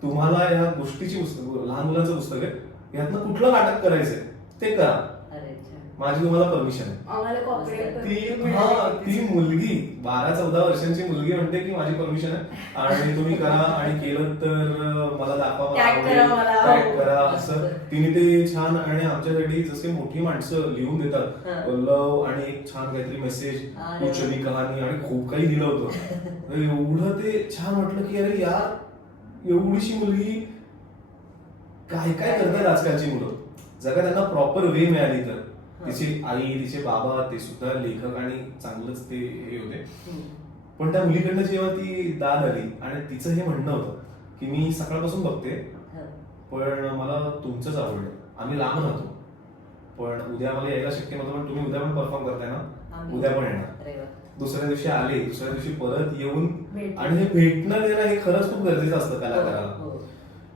तुम्हाला या गोष्टीची पुस्तक, लहान मुलांचं पुस्तक आहे, यातनं कुठलं नाटक करायचंय ते करा, माझी तुम्हाला परमिशन आहे. ती मुलगी 12-14 वर्षांची मुलगी म्हणते की माझी परमिशन आहे आणि तुम्ही करा आणि केलं तर मला दाखवा, टॅग करा. असं तिने ते छान आणि आमच्यासाठी जसे मोठी माणसं लिहून देतात लव आणि एक छान काहीतरी मेसेज, चली कहाणी आणि खूप काही दिलं होतं. एवढं ते छान वाटलं की अरे यार एवढीशी मुलगी काय काय करतात आजकालची मुलं. जर का त्यांना प्रॉपर वे मिळाली तर. तिची आई, तिचे बाबा ते सुद्धा लेखक आणि चांगलंच ते हे होते. पण त्या मुलीकडनं जेव्हा ती दाद आली आणि तिचं हे म्हणणं होतं की मी सकाळपासून बघते पण मला तुमचंच आवडलं, आम्ही लांब राहतो पण उद्या मला यायला शक्य नव्हतं पण तुम्ही उद्या पण परफॉर्म करताय ना, उद्या पण येणार. दुसऱ्या दिवशी आले, दुसऱ्या दिवशी परत येऊन आणि हे भेटणं देणं हे खरंच खूप गरजेचं असतं कलाकाराला.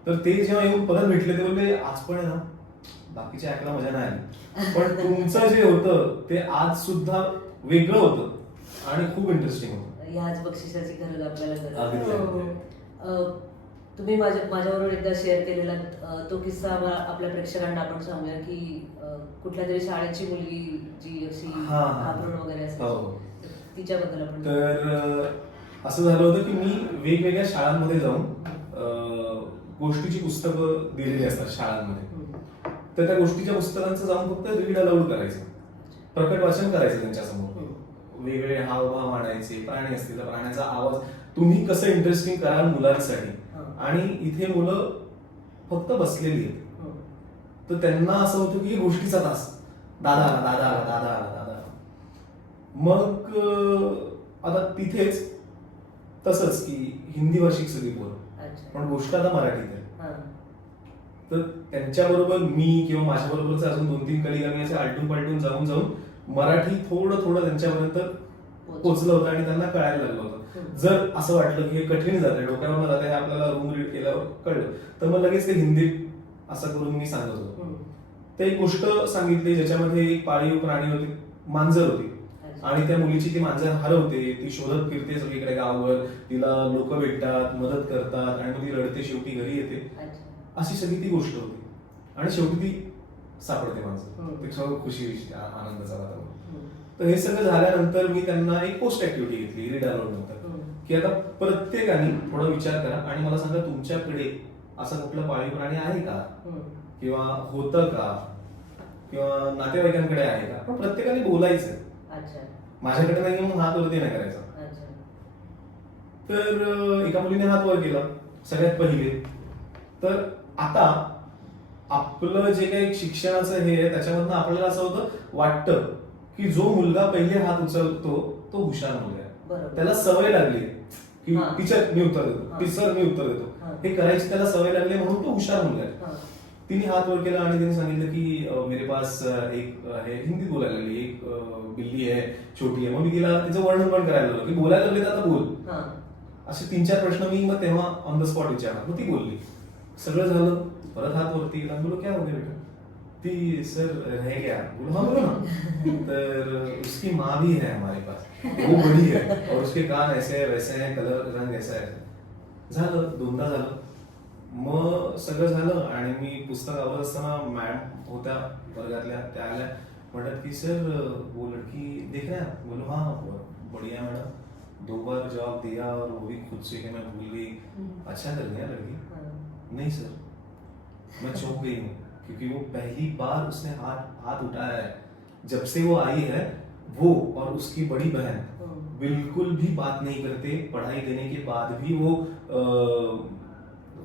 तर ते जेव्हा येऊन परत भेटले ते बोलले आज पण आहे ना बाकीच्या ऐकायला मजा नाही आली पण तुमचं जे होतं ते आज सुद्धा वेगळं होतं आणि खूप इंटरेस्टिंग होतं. ह्याच बक्षिसाची गरज आपल्याला गरज. तुम्ही माझ्याबरोबर एकदा शेअर केलेला तो किस्सा आपल्या प्रेक्षकांना आपण सांगूया की कुठल्या तरी शाळेची मुलगी जी अशी घाबरून वगैरे असते तिच्याबद्दल आपण. तर असं झालं होतं की मी वेगवेगळ्या शाळांमध्ये जाऊन गोष्टीची पुस्तकं दिलेली असतात शाळांमध्ये. तर त्या गोष्टीच्या पुस्तकांचं जाऊन फक्त रीड अलाउड करायचं, प्रकट वाचन करायचं त्यांच्यासमोर. वेगवेगळे हावभाव आणायचे, प्राणी असतील तर प्राण्याचा आवाज तुम्ही कसं इंटरेस्टिंग कराल मुलांसाठी. आणि इथे मुलं फक्त बसलेली आहेत तर त्यांना असं होतं की गोष्टीचा तास, दादा आला, दादा आला, दादा आला, दादा आला. मग आता तिथेच तसंच की हिंदी भाषिक सगळी पोरं पण गोष्ट आता मराठीत आहे. तर त्यांच्याबरोबर मी किंवा माझ्याबरोबरचे अजून 2-3 कलिग आम्ही असे आलटून पालटून जाऊन मराठी थोडं त्यांच्यापर्यंत पोहोचलं होतं आणि त्यांना कळायला लागलं होतं. जर असं वाटलं की हे कठीण जातंय, डोक्यावर जातंय, आपल्याला रूम रीड केल्यावर कळलं तर मग लगेच ते हिंदीत असं करून मी सांगत होतो. तर एक गोष्ट सांगितली ज्याच्यामध्ये एक पाळीव प्राणी होती, मांजर होती आणि त्या मुलीची ती मांजर हरवते, ती शोधत फिरते सगळीकडे गावभर, तिला लोक भेटतात, मदत करतात आणि मग ती रडते, शेवटी घरी येते. अशी सगळी ती गोष्ट होती आणि शेवटी ती सापडते माणसं. ते सगळं खुशी आनंदाचा वातावरण. तर हे सगळं झाल्यानंतर मी त्यांना एक पोस्ट ऍक्टिव्हिटी घेतली रीड अलाउड नंतर की आता प्रत्येकाने थोडा विचार करा आणि मला सांगा तुमच्याकडे असं कुठलं पाळीव प्राणी आहे का किंवा होतं का किंवा नातेवाईकांकडे आहे का. पण प्रत्येकाने बोलायचं, माझ्याकडे नाही म्हणून हात वरती नाही करायचा. तर एका मुलीने हात वर केला सगळ्यात पहिले. तर आता आपलं जे काही शिक्षणाचं हे आहे त्याच्यामधनं आपल्याला असं होतं वाटतं की जो मुलगा पहिले हात उचलतो तो हुशार मुलगा आहे, त्याला सवय लागली की टीचर मी उत्तर देतो, टीचर मी उत्तर देतो, हे करायची त्याला सवय लागली म्हणून तो हुशार मुलगा आहे. तिने हात वर केला आणि तिने सांगितलं की मेरे पास एक आहे, हिंदी बोलायला लागली, एक बिल्ली आहे छोटी आहे. मग मी तिला तिचं वर्णन पण करायला लागलो की बोलायला लागले तर आता बोल. असे 3-4 प्रश्न मी मग तेव्हा ऑन द स्पॉट विचारला. मग ती बोलली, सगळं झालं, परत हात वरती गेला. बोलो क्या हो गया बेटा, ती सर रह गया. बोलो हाँ बोलो ना. तर उसकी माँ भी है हमारे पास, वो बड़ी है और उसके कान ऐसे है वैसे हैं, कलर रंग ऐसा है. झालं, 2दा झालं. मग सगळं झालं आणि मी पुस्तक आवडत असताना मॅम होत्या वर्गातल्या, त्या आल्या म्हणतात की सर वो लड़की देख रहे हैं? बोलो हाँ बढ़िया मैडम, 2 बार जवाब दिया और वो भी खुद से कि मैं भूल गई, अच्छा कर दिया लड़की। नहीं सर, मैं चौंक गई हूँ क्योंकि वो पहली बार उसने हाथ उठाया है। जब से वो आई है वो और उसकी बड़ी बहन बिल्कुल भी बात नहीं करते, पढ़ाई देने के बाद भी वो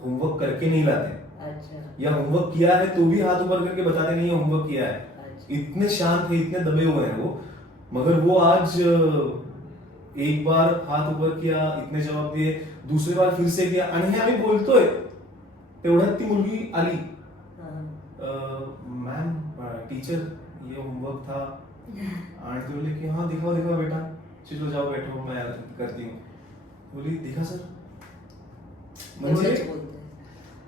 होमवर्क करके नहीं लाते। अच्छा। या होमवर्क किया है तो भी हाथ ऊपर करके बताते नहीं है होमवर्क किया है। अच्छा। इतने शांत है, इतने दबे हुए हैं वो, मगर वो आज एक बार हात ऊपर किया, इतने जवाब दिए, दुसरी बार फिर से किया आणि हे आम्ही बोलतोय तेवढ्यात ती मुलगी आली, मैम टीचर ये होमवर्क था, आणि ती बोलली की हाँ दिखाओ दिखाओ बेटा, चलो जाओ बैठो मैं करती हूँ। बोली दिखा सर, म्हणजे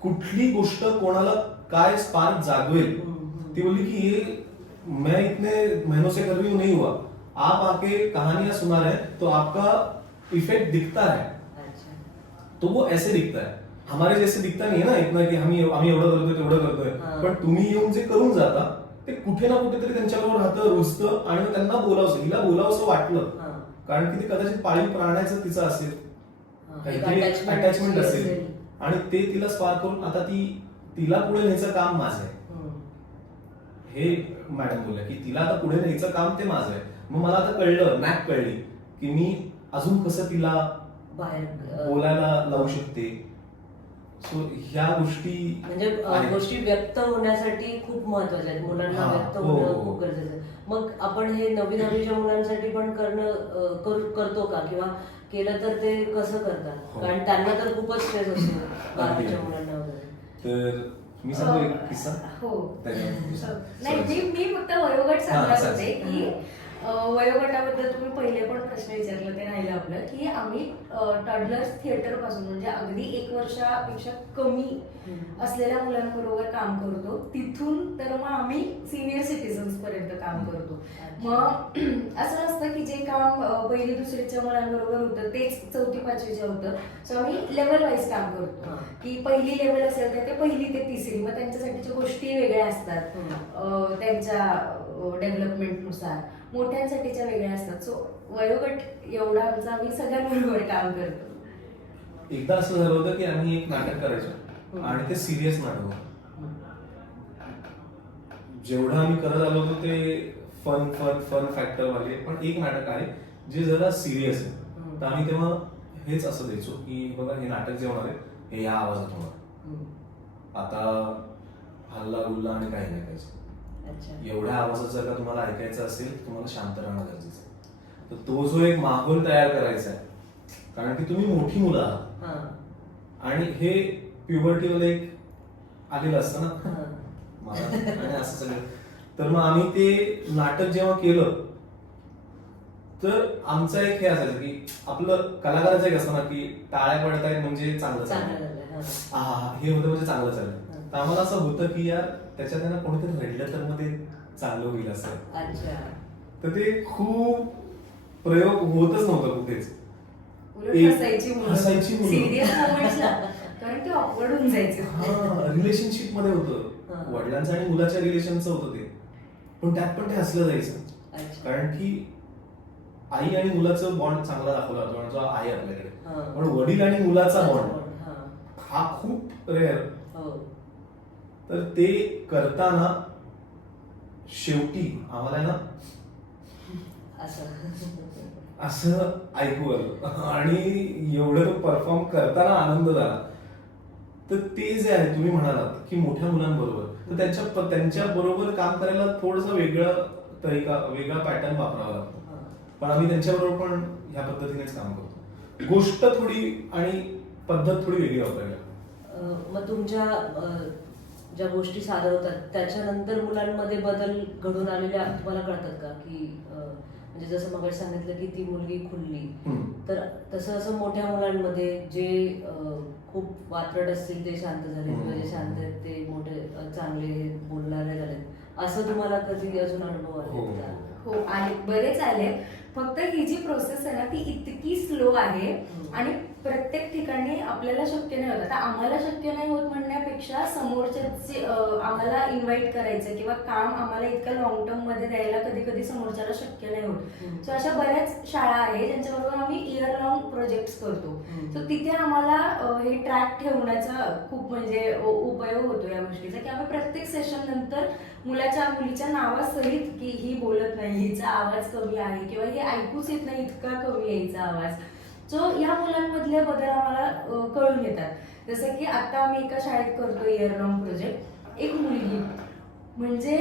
कुठली गोष्ट कोणाला काय स्पार्क जागवेल। ती बोली कि ये मैं इतने महीनों से कर रही हूँ, नहीं हुआ, आप आके कहानियां सुना रहे हैं तो आपका इफेक्ट दिखता है। तो वो ऐसे दिखता है, हमारे जैसे दिखता नहीं है ना इतना की आम्ही एवढं करतोय तेवढं करतोय, पण तुम्ही येऊन जे करून जाता ते कुठे ना कुठेतरी त्यांच्याबरोबर राहतं, रुजतं आणि त्यांना बोलावंसं, हिला बोलावंसं वाटलं, कारण की ते कदाचित पाळीव प्राण्याचं तिचं असेल, काहीतरी अटॅचमेंट असेल आणि ते तिला स्पार्क करून आता तिला पुढे न्यायचं काम माझं आहे। हे मॅडम बोलल्या की तिला आता पुढे न्यायचं काम ते माझं आहे। मग मला आता कळलं, नॅक कळली की मी अजून कसं तिला बाहेर बोलायला लावू शकते। सो ह्या गोष्टी म्हणजे गोष्टी व्यक्त होण्यासाठी खूप महत्वाच्या आहेत, मुलांना व्यक्त होणं खूप गरजेचं आहे। मग आपण हे नवीच्या मुलांसाठी पण करतो का, किंवा केलं तर ते कसं करतात? कारण त्यांना तर खूपच स्ट्रेस असतो बाकीच्या मुलांना वगैरे। तर मी सांगू एक किस्सा? हो नाही मी फक्त वयोगट सांगत होते की वयोगटाबद्दल तुम्ही पहिले पण प्रश्न विचारला ते राहिलं आपलं, की आम्ही टॉडलर्स थिएटर पासून म्हणजे अगदी 1 वर्षापेक्षा कमी असलेल्या मुलांबरोबर काम करतो, तिथून तर मग आम्ही सिनियर सिटीजन्स पर्यंत काम करतो। मग असं नसतं की जे काम 1ली 2रीच्या मुलांबरोबर होतं तेच 4थी 5वीच्या होतं। सो आम्ही लेवल वाईज काम करतो की 1ली लेवल असेल तर ते 1ली ते 3री, मग त्यांच्यासाठीच्या गोष्टी वेगळ्या असतात त्यांच्या डेव्हलपमेंटनुसार, मोठ्यांसाठीच्या वेगळ्या असतात। सो वयोगट एवढा आमचा आम्ही सगळ्यांबरोबर काम करतो। एकदा असं झालं होतं की आम्ही एक नाटक करायचो आणि ते सिरियस नाटक होतं। जेवढं आम्ही करत आलो होतो ते फन फन फन फॅक्टर वाले, पण एक नाटक आहे जे जरा सिरियस आहे। तर आम्ही तेव्हा हेच असं द्यायचो की बघा हे नाटक जे होणार आहे हे या आवाजात होणार, आता हल्ला गुल्ला आणि काही नाही करायचं। एवढ्या आवाजात जर का तुम्हाला ऐकायचं असेल तुम्हाला शांत राहणं गरजेचं आहे। तर तो जो एक माहोल तयार करायचा आहे, कारण की तुम्ही मोठी मुलं आहात आणि हे प्युबर्टीवर एक आलेलं असतं ना मला आणि असं सगळं। तर मग आम्ही ते नाटक जेव्हा केलं तर आमचा एक हे असायचं की आपलं कलाकाराचं एक असतं ना की टाळ्या पडतायत म्हणजे चांगलं चाललं, हा हे होतं म्हणजे चांगलं चाललं। तर आम्हाला असं होतं की यार त्याच्यात त्यांना कोणीतरी रडलं तर मग ते चांगलं होईल असं। तर ते खूप प्रयोग होतच नव्हतं कुठेच, हसायची कारण ते ऑकवर्ड होऊन जायचं। रिलेशनशिप मध्ये होतं, वडिलांचं आणि मुलाच्या रिलेशनचं होतं ते, पण त्यात पण ते हसलं जायचं, कारण की आई आणि मुलाचं बॉन्ड चांगला दाखवला जातो जो आहे आपल्याकडे, पण वडील आणि मुलाचा बॉन्ड हा खूप रेअर। तर ते करताना शेवटी आम्हाला ना असं ऐकू आलं आणि एवढं परफॉर्म करताना आनंद झाला। तर ते जे आहे तुम्ही म्हणालात की मोठ्या मुलांबरोबर, तर त्यांच्या बरोबर काम करायला थोडंसं वेगळा पॅटर्न वापरावा लागतो, पण आम्ही त्यांच्याबरोबर पण ह्या पद्धतीनेच काम करतो। गोष्ट थोडी आणि पद्धत थोडी वेगळी वापरायला। मग तुमच्या ज्या गोष्टी सादर होतात त्याच्यानंतर मुलांमध्ये बदल घडून आलेल्या तुम्हाला कळतात का? की म्हणजे जसं मगाशी सांगितलं की ती मुलगी खुलली, तर तसं असं मोठ्या मुलांमध्ये जे खूप वात्रट असतील ते शांत झाले, किंवा जे शांत आहेत ते मोठे चांगले बोलणारे झाले, असं तुम्हाला कधी अजून अनुभव आले का? हो आले, बरेच आले। फक्त ही जी प्रोसेस आहे ना ती इतकी स्लो आहे आणि प्रत्येक ठिकाणी आपल्याला शक्य नाही होत. आता आम्हाला शक्य नाही होत म्हणण्यापेक्षा समोरच्याचे आम्हाला इन्व्हाइट करायचं किंवा काम आम्हाला इतक्या लॉंग टर्म मध्ये द्यायला कधी कधी समोरच्याला शक्य नाही होत. सो अशा बऱ्याच शाळा आहेत ज्यांच्याबरोबर आम्ही इयर लॉंग प्रोजेक्ट्स करतो. सो तिथे आम्हाला हे ट्रॅक ठेवण्याचा खूप म्हणजे उपयोग होतो या गोष्टीचा, की आम्ही प्रत्येक सेशन नंतर मुलीच्या नावासहित की ही बोलत नाही, हिचा आवाज कमी आहे किंवा हे ऐकूच येत नाही, इतका कमी आहे हिचा आवाज. सो या मुलांमधले बदल आम्हाला कळून येतात. जसं की आता आम्ही एका शाळेत करतो इयर लॉंग प्रोजेक्ट. एक मुलगी म्हणजे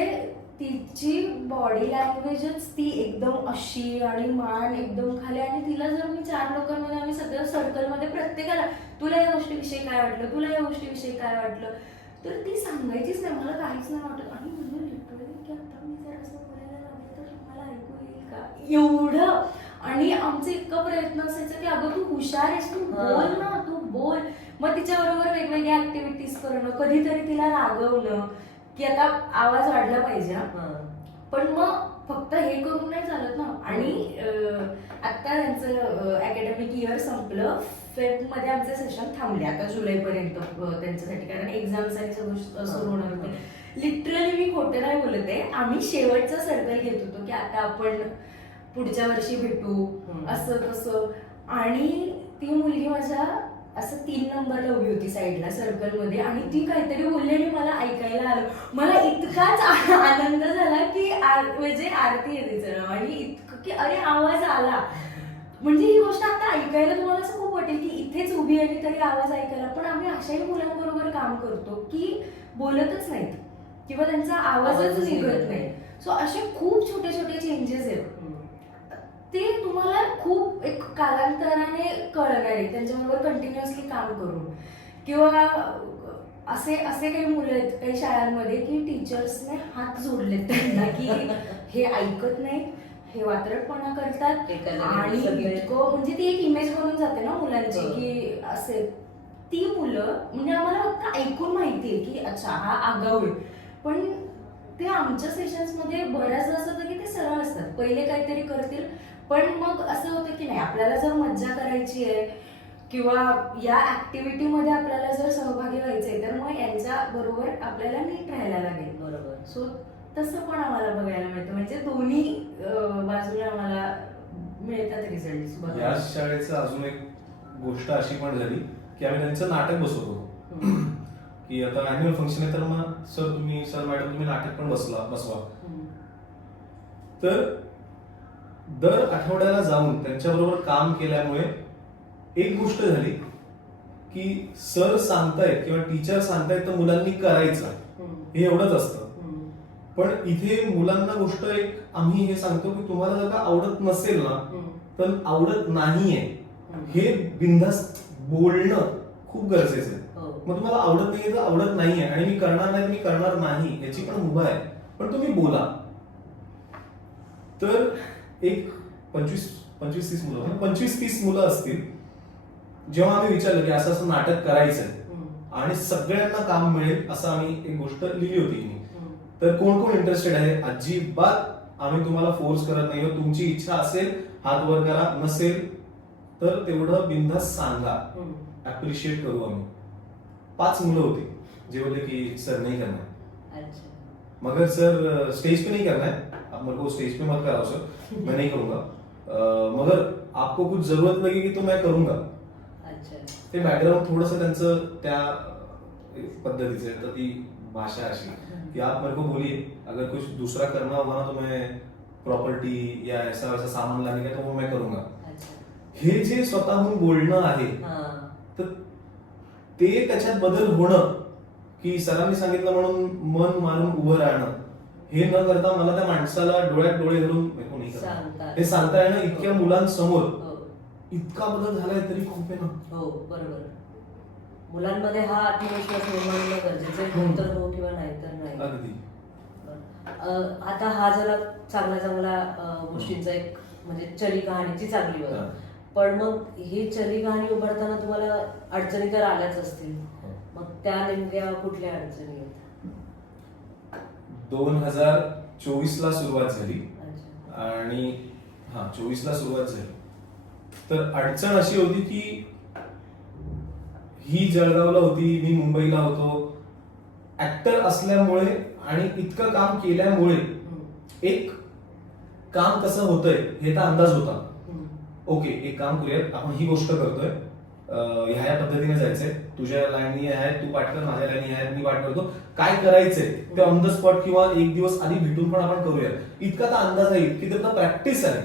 तिची बॉडी लँग्वेजच ती एकदम अशी आणि मान एकदम खाली, आणि तिला जर मी 4 लोकांमध्ये आम्ही सगळ्या सर्कलमध्ये प्रत्येकाला तुला या गोष्टीविषयी काय वाटलं, तुला या गोष्टीविषयी काय वाटलं, तर ती सांगायचीच नाही, मला काहीच नाही वाटत. आणि म्हणजे लिटरली की आता मी जर असं बोलायला लागले तर मला ऐकू येईल का, एवढं. आणि आमचं इतका प्रयत्न असायचा की अगं तू हुशार आहेस, तू बोल ना, तू बोल. मग तिच्याबरोबर वेगवेगळ्या ऍक्टिव्हिटीज करणं, कधीतरी तिला रागवणं की आता आवाज वाढला पाहिजे, पण मग फक्त हे करून नाही चालत ना. आणि आता त्यांचं अकॅडमिक इयर संपलं, फेब्रुवारीमध्ये आमचे सेशन थांबले आता जुलैपर्यंत त्यांच्यासाठी, कारण एक्झाम्स आणि सगळं सुरू होणार होते. लिटरली मी खोटं नाही बोलत आहे, आम्ही शेवटचा सर्कल घेत होतो की आता आपण पुढच्या वर्षी भेटू असं तसं. आणि ती मुलगी माझ्या असं 3 नंबरला उभी होती साईडला सर्कलमध्ये, आणि ती काहीतरी बोलली आणि मला ऐकायला आलं. मला इतकाच आनंद झाला की म्हणजे आरती आहे तिचं, आणि इतकं की अरे आवाज आला. म्हणजे ही गोष्ट आता ऐकायला तुम्हाला असं खूप वाटेल की इथेच उभी आहे तरी आवाज ऐकायला, पण आम्ही अशाही मुलांबरोबर काम करतो की बोलतच नाहीत किंवा त्यांचा आवाजच निघत नाही. सो असे खूप छोटे छोटे चेंजेस आहेत, ते तुम्हाला खूप एक कालांतराने कळणार आहे त्यांच्याबरोबर कंटिन्युअसली काम करून. किंवा असे काही मुलं आहेत काही शाळांमध्ये की टीचर्सने हात जोडलेत त्यांना की हे ऐकत नाहीत, हे वात्रटपणा करतात, आणि इतकं म्हणजे ती एक इमेज बनून जाते ना मुलांची की असे. ती मुलं म्हणजे आम्हाला फक्त ऐकून माहितीये की अच्छा हा आगाऊ आहे, पण ते आमच्या सेशन्स मध्ये बऱ्याचदा असं होतं की ते सरळ असतात, पहिले काहीतरी करतील, पण मग असं होतं की नाही आपल्याला जर मज्जा करायची आहे किंवा या ऍक्टिव्हिटी मध्ये आपल्याला जर सहभागी व्हायचंय तर मग यांच्या बरोबर आपल्याला नीट राहायला लागेल. बरोबर. सो तसं पण आम्हाला बघायला मिळतं, म्हणजे दोन्ही बाजूला आम्हाला मिळतात रिझल्ट. या शाळेचं अजून एक गोष्ट अशी पण झाली की आम्ही त्यांचं नाटक बसवतो की आता अॅन्युअल फंक्शन आहे तर मग सर मॅडम तुम्ही नाटक पण बसवा. तर दर आठवड्याला जाऊन त्यांच्याबरोबर काम केल्यामुळे एक गोष्ट झाली की सर सांगतायत किंवा टीचर सांगतायत तर मुलांनी करायचं, हे एवढंच असतं. पण इथे मुलांना गोष्ट एक आम्ही हे सांगतो की तुम्हाला जर का आवडत नसेल ना तर आवडत नाहीये हे बिनधास्त बोलणं खूप गरजेचं आहे. मग तुम्हाला आवडत नाहीये तर आवडत नाहीये, आणि मी करणार नाही तर मी करणार नाही याची पण मुभा आहे, पण तुम्ही बोला. तर एक 25-30 मुलं 25-30 मुलं असतील, जेव्हा आम्ही विचारलं की असं असं नाटक करायचंय आणि सगळ्यांना काम मिळेल असं आम्ही एक गोष्ट लिहिली होती. तर कोण कोण इंटरेस्टेड आहे, अजिबात आम्ही तुम्हाला फोर्स करत नाही, तुमची इच्छा असेल हात वर करा, नसेल तर तेवढं बिनधास्त सांगा, अप्रिशिएट करू आम्ही. 5 मुलं होती जे बोलले की सर नहीं करना है, मगर सर स्टेज पे नहीं करना है, आप मेरे को स्टेज पे मत कराओ सर, मैं नहीं करूंगा, मगर आपको कुछ जरूरत लगेगी तो मैं करूंगा. ते बॅकग्राऊंड थोडंसं त्यांचं त्या पद्धतीचं आहे, तर ती भाषा अशी कि आप मेरे को बोलिए अगर कुछ दूसरा करना होगा ना तो मैं प्रॉपर्टी या ऐसा वैसा सामान लाने का तो वो मैं करूंगा. हे जे स्वतःहून बोलणं आहे तर ते त्याच्यात बदल होणं की सरांनी सांगितलं म्हणून मन मारून उभं राहणं, हे न करता मला त्या माणसाला डोळ्यात डोळे घालून हे सांगता येणं इतक्या मुलांसमोर इतका बदल झालाय तरी खूप आहे ना. हो बरोबर. मुलांमध्ये हा आत्मविश्वास निर्माण होणं गरजेचं आहे, हो तर हो किंवा नाही तर नाही. अगदी. आता हा झाला चांगला गोष्टींचा एक म्हणजे चली कहाणीची चांगली बघा, पण मग ही चली कहाणी उभारताना तुम्हाला अडचणी तर आल्याच असतील, मग त्या नेमक्या कुठल्या अडचणी आहेत? 2024 ला सुरुवात झाली आणि 24 ला सुरुवात झाली. तर अडचण अशी होती की ही जळगावला होती, मी मुंबईला होतो. ऍक्टर असल्यामुळे आणि इतकं काम केल्यामुळे एक काम कसं होतंय हे तर अंदाज होता. ओके, एक काम करूयात, आपण ही गोष्ट करतोय, ह्या पद्धतीने जायचंय, तुझ्या लाईनी आहेत, तू पाठ कर, माझ्या लाईनी आहेत, मी पाठ करतो, काय करायचंय ते ऑन द स्पॉट किंवा एक दिवस आधी भेटून पण आपण करूया. इतका तर अंदाज आहे, इतकी तर प्रॅक्टिस आहे,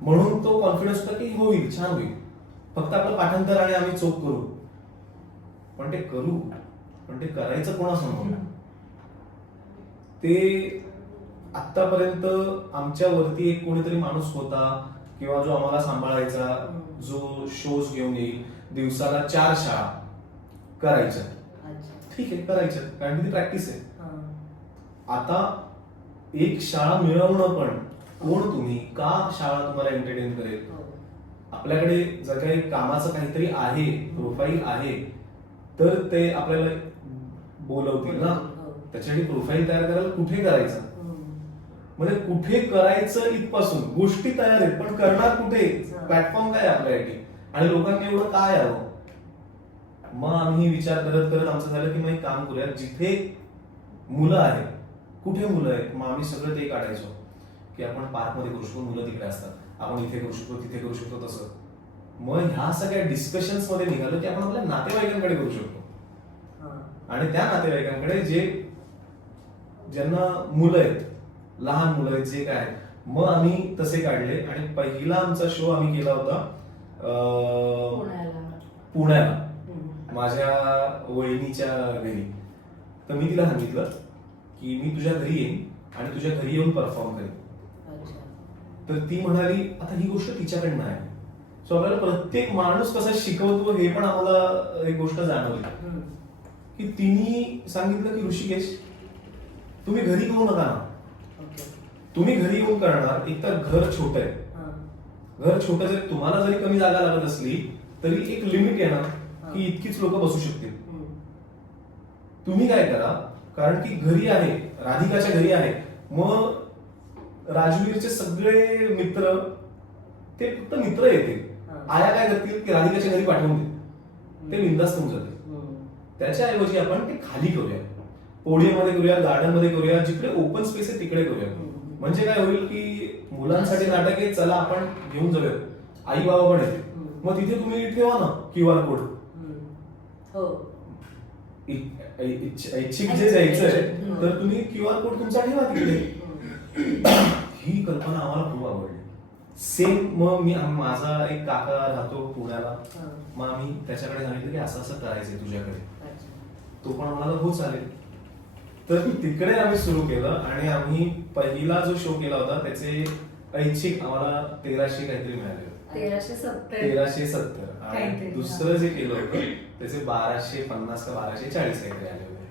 म्हणून तो कॉन्फिडन्स होता की होईल, छान होईल. फक्त आपलं पाठांतर आणि आम्ही चोख करू, पण ते करू, पण ते करायचं कोणासमोर? ते आतापर्यंत आमच्या वरती एक कोणीतरी माणूस होता किंवा जो आम्हाला सांभाळायचा, जो शोज घेऊन येईल, दिवसाला 4 शाळा करायच्या. ठीक आहे, करायच्या, कारण ती प्रॅक्टिस आहे. आता एक शाळा मिळवणं पण, कोण तुम्ही, का शाळा तुम्हाला एंटरटेन करेल? आपल्याकडे जर काही कामाचं काहीतरी आहे, प्रोफाईल आहे, तर ते आपल्याला बोलवतील ना. त्याच्यासाठी प्रोफाईल तयार करायला कुठे करायचं, म्हणजे कुठे करायचं इथपासून गोष्टी तयार आहेत, पण करणार कुठे, प्लॅटफॉर्म काय आपल्यासाठी, आणि लोकांनी एवढं काय यावं. मग आम्ही विचार करत करत आमचं झालं की मग एक काम करूया, जिथे मुलं आहेत, कुठे मुलं आहेत, मग आम्ही सगळं ते काढायचो की आपण पार्कमध्ये करू शकतो, मुलं तिकडे असतात, आपण इथे करू शकतो, तिथे करू शकतो, तसं. मग ह्या सगळ्या डिस्कशन्स मध्ये निघालो की आपण आपल्या नातेवाईकांकडे करू शकतो, आणि त्या नातेवाईकांकडे ज्यांना मुलं आहेत, लहान मुलं आहेत, जे काय, मग आम्ही तसे काढले. आणि पहिला आमचा शो आम्ही केला होता पुण्याला, माझ्या वहिनीच्या घरी. तर मी तिला सांगितलं की मी तुझ्या घरी येईन आणि तुझ्या घरी येऊन परफॉर्म करेन. तर ती म्हणाली, आता ही गोष्ट तिच्याकडनं आहे. सो आपल्याला प्रत्येक माणूस कसा शिकवतो हे पण आम्हाला एक गोष्ट जाणवली की तिने सांगितलं की ऋषिकेश, तुम्ही घरी करू नका ना, तुम्ही घरी येऊन करणार. एक तर घर छोटं आहे, घर छोटं, जरी तुम्हाला जरी कमी जागा लागत असली तरी एक लिमिट येणार की इतकीच लोक बसू शकतील. तुम्ही काय करा, कारण की घरी आहे, राधिकाच्या घरी आहे, मग राजवीरचे सगळे मित्र ते फक्त मित्र येतील. आया काय करतील की राधिकाच्या घरी पाठवून देतील, ते बिंदास्त होऊन जातील. त्याच्याऐवजी आपण ते खाली करूया, पोडियममध्ये करूया, गार्डन मध्ये करूया, जिकडे ओपन स्पेस आहे तिकडे करूया. म्हणजे काय होईल की मुलांसाठी नाटक आहे, चला आपण घेऊन जाऊया, आई बाबा पण येते, मग तिथे तुम्ही ठेवा ना QR कोड. ऐच्छिक जे जायचंय तर तुम्ही QR कोड तुमचा ठेवा तिकडे. ही कल्पना आम्हाला खूप आवडली. सेम मग माझा एक काका राहतो पुण्याला, मग आम्ही त्याच्याकडे सांगितलं की असं असं करायचंय तुझ्याकडे. तो पण म्हणाला हो चालेल. तर तिकडे आम्ही सुरू केलं आणि आम्ही पहिला जो शो केला होता त्याचे ऐच्छिक आम्हाला 1300 काहीतरी मिळाले, 1370. आणि दुसरं जे केलं होतं त्याचे 1250 का 1240 काहीतरी आले होते.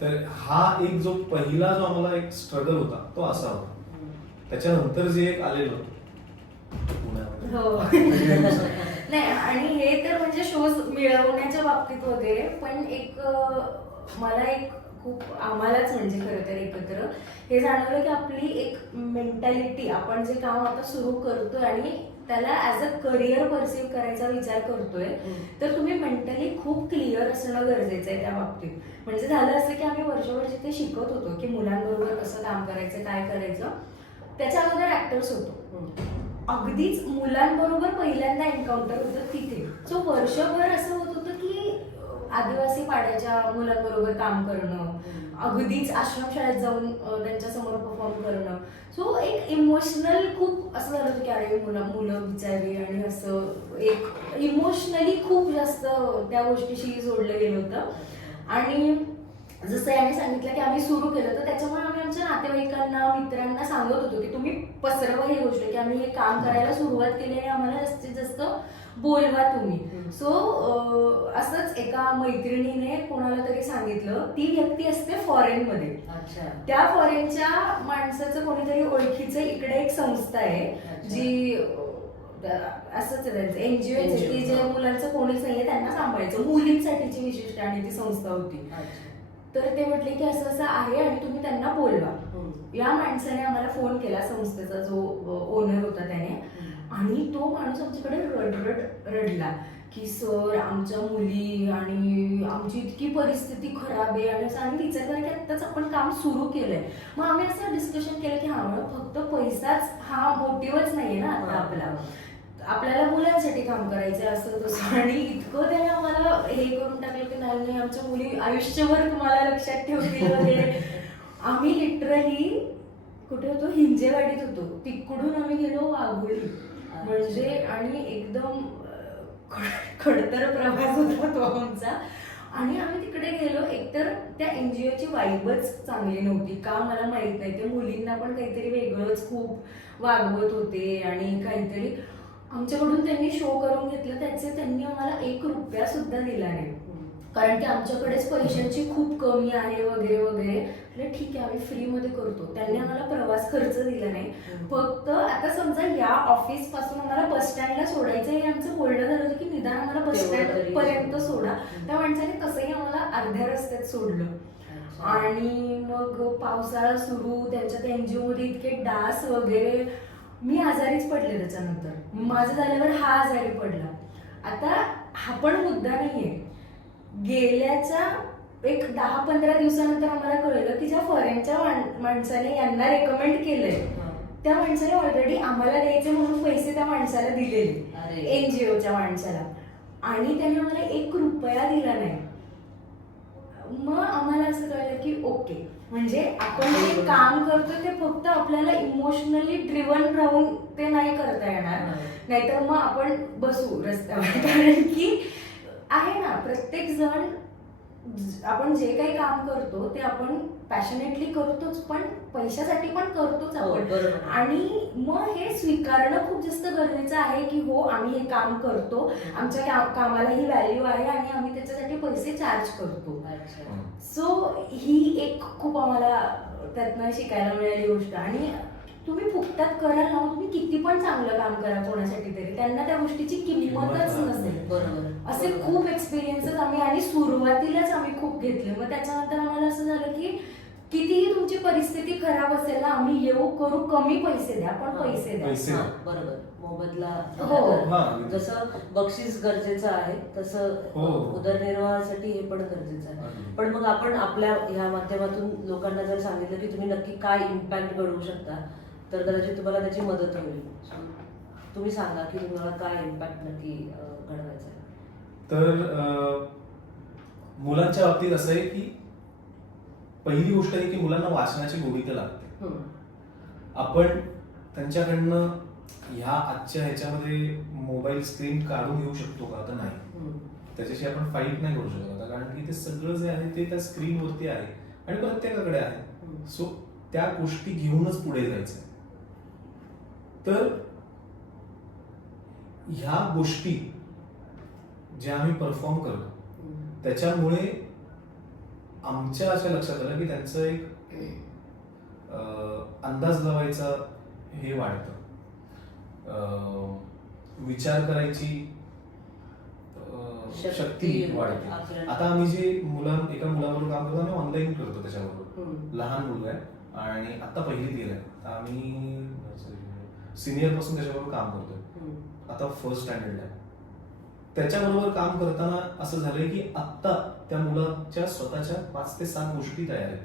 तर हा एक जो पहिला जो आम्हाला एक स्ट्रगल होता तो असा होता. त्याच्यानंतर जे एक आलेलं नाही, आणि हे तर म्हणजे शोज मिळवण्याच्या बाबतीत वगैरे, पण एक मला एक खूप आम्हालाच म्हणजे खरं तर एकत्र हे जाणवलं की आपली एक मेंटॅलिटी, आपण जे काम आता सुरू करतोय आणि त्याला ऍज अ करिअर परसिव्ह करायचा विचार करतोय, तर तुम्ही मेंटली खूप क्लिअर असणं गरजेचं आहे त्या बाबतीत. म्हणजे झालं असं की आम्ही वर्षभर जिथे शिकत होतो की मुलांबरोबर कसं काम करायचं, काय करायचं, त्याच्या अगोदर ऍक्टर्स होतो, अगदीच मुलांबरोबर पहिल्यांदा एन्काउंटर होतं तिथे. सो वर्षभर असं होत होतं की आदिवासी पाड्याच्या मुलांबरोबर काम करणं, अगदीच आश्रमशाळेत जाऊन त्यांच्या समोर परफॉर्म करणं. सो एक इमोशनल खूप असं झालं होतं की अरे मुलं बिचारी, आणि असं एक इमोशनली खूप जास्त त्या गोष्टीशी जोडलं गेलं होतं. आणि जसं याने सांगितलं की आम्ही सुरू केलं, तर त्याच्यामुळे आम्ही आमच्या नातेवाईकांना, मित्रांना सांगत होतो की तुम्ही पसरवा ही गोष्ट की आम्ही हे काम करायला सुरुवात केली आणि आम्हाला जास्तीत जास्त बोलवा तुम्ही. सो असंच एका मैत्रिणीने कोणाला तरी सांगितलं, ती व्यक्ती असते फॉरेन मध्ये, त्या फॉरेनच्या माणसाचं कोणीतरी ओळखीचं इकडे एक संस्था आहे जी असंच त्यांचं NGO की जे मुलांचं कोणीच नाहीये त्यांना सांभाळायचं, मुलींसाठीची विशिष्ट आणि ती संस्था होती. तर ते म्हटले की असं असं आहे आणि तुम्ही त्यांना बोलवा. या माणसाने आम्हाला फोन केला, संस्थेचा जो ओनर होता त्याने, आणि तो माणूस आमच्याकडे रडला की सर आमच्या मुली आणि आमची इतकी परिस्थिती खराब आहे आणि असं आम्ही विचार केला की आत्ताच आपण काम सुरू केलंय. मग आम्ही असं डिस्कशन केलं की हा फक्त पैसाच हा मोटिव्हच नाहीये ना आता आपला, आपल्याला मुलांसाठी काम करायचं असं तसं. आणि इतकं त्याने आम्हाला हे करून टाकलं की नाही आमच्या मुली आयुष्यभर तुम्हाला लक्षात ठेवतील वगैरे. आम्ही लिटरली कुठे होतो, हिंजेवाडीत होतो, तिकडून आम्ही गेलो वाघोली. म्हणजे आणि एकदम खडतर प्रवास होता तो आमचा. आणि आम्ही तिकडे गेलो, एकतर त्या एनजीओची वाईबच चांगली नव्हती का मला माहित नाही. ते मुलींना पण काहीतरी वेगळंच खूप वागवत होते आणि काहीतरी आमच्याकडून त्यांनी शो करून घेतलं. त्याचे त्यांनी आम्हाला 1 रुपया सुद्धा दिला नाही, कारण की आमच्याकडेच पैशांची खूप कमी आहे वगैरे वगैरे. ठीक आहे आम्ही फ्रीमध्ये करतो. त्यांनी आम्हाला प्रवास खर्च दिला नाही. फक्त आता समजा या ऑफिस पासून आम्हाला बस स्टँडला सोडायचं हे आमचं बोलणं झालं होतं की निदान आम्हाला बस स्टँड पर्यंत सोडा. त्या माणसाने तसंही आम्हाला अर्ध्या रस्त्यात सोडलं. आणि मग पावसाळा सुरू, त्यांच्या एनजीओ मध्ये इतके डास वगैरे, मी आजारीच पडले त्याच्यानंतर. माझं झाल्यावर हा आजारी पडला. आता हा पण मुद्दा नाहीये, गेल्याच्या एक 10-15 दिवसानंतर आम्हाला कळलं की ज्या फॉरेनच्या माणसाने यांना रेकमेंड केलंय त्या माणसाने ऑलरेडी आम्हाला द्यायचे म्हणून पैसे त्या माणसाला दिलेले, एनजीओच्या माणसाला, आणि त्याने आम्हाला 1 रुपया दिला नाही. मग आम्हाला असं कळलं की ओके, म्हणजे आपण जे काम करतो ते फक्त आपल्याला इमोशनली ड्रिव्हन राहून ते नाही करता येणार. नाहीतर मग आपण बसू रस्त्यावर, कारण की आहे ना प्रत्येक जण आपण जे काही काम करतो ते आपण पॅशनेटली करतोच, पण पैशासाठी पण करतोच आपण. आणि मग हे स्वीकारणं खूप जास्त गरजेचं आहे की हो आम्ही हे काम करतो, आमच्या कामाला ही व्हॅल्यू आहे आणि आम्ही त्याच्यासाठी पैसे चार्ज करतो. सो ही एक खूप आम्हाला त्यातनं शिकायला मिळाली गोष्ट. आणि तुम्ही फुकटात कराल ना, तुम्ही किती पण चांगलं काम करा कोणासाठी तरी, त्यांना त्या गोष्टीची किंमतच नसेल. बरोबर, असे खूप एक्सपिरियन्सेस आम्ही, आणि सुरुवातीलाच आम्ही खूप घेतले. मग त्याच्यानंतर आम्हाला असं झालं की कितीही तुमची परिस्थिती खराब असेल ना, आम्ही येऊ करू, कमी पैसे द्या पण पैसे द्या. बरोबर, मोबदला. जसं बक्षीस गरजेचं आहे तसं उदरनिर्वाहासाठी हे पण गरजेचं आहे. पण मग आपण आपल्या ह्या माध्यमातून लोकांना जर सांगितलं की तुम्ही नक्की काय इम्पॅक्ट घडवू शकता, तर कदाचित तुम्हाला त्याची मदत होईल. तुम्ही सांगा की तुम्हाला काय इम्पॅक्ट नक्की घडवायचा आहे. तर मुलांच्या बाबतीत असं आहे की पहिली गोष्ट आहे की मुलांना वाचनाची गोडी तर लागते. आपण त्यांच्याकडनं ह्या आजच्या ह्याच्यामध्ये मोबाईल स्क्रीन काढून घेऊ शकतो का, तर नाही. त्याच्याशी आपण फाईट नाही करू शकत आता, कारण की ते सगळं जे आहे ते त्या स्क्रीनवरती आहे आणि प्रत्येकाकडे आहे. सो त्या गोष्टी घेऊनच पुढे जायचं. तर ह्या गोष्टी ज्या आम्ही परफॉर्म करतो त्याच्यामुळे आमच्या अशा लक्षात आलं की त्यांचं एक अंदाज लावायचा हे वाढतं, विचार करायची शक्ती वाढते. आता आम्ही जे एका मुलाबरोबर काम करतो, आम्ही ऑनलाईन करतो त्याच्याबरोबर. लहान मुलगा आहे आणि आता पहिलीत गेलाय. आम्ही सिनियर पासून त्याच्याबरोबर काम करतोय, आता फर्स्ट स्टँडर्ड आहे. त्याच्याबरोबर काम करताना असं झालंय की आत्ता त्या मुलाच्या स्वतःच्या 5 ते 7 गोष्टी तयार आहेत.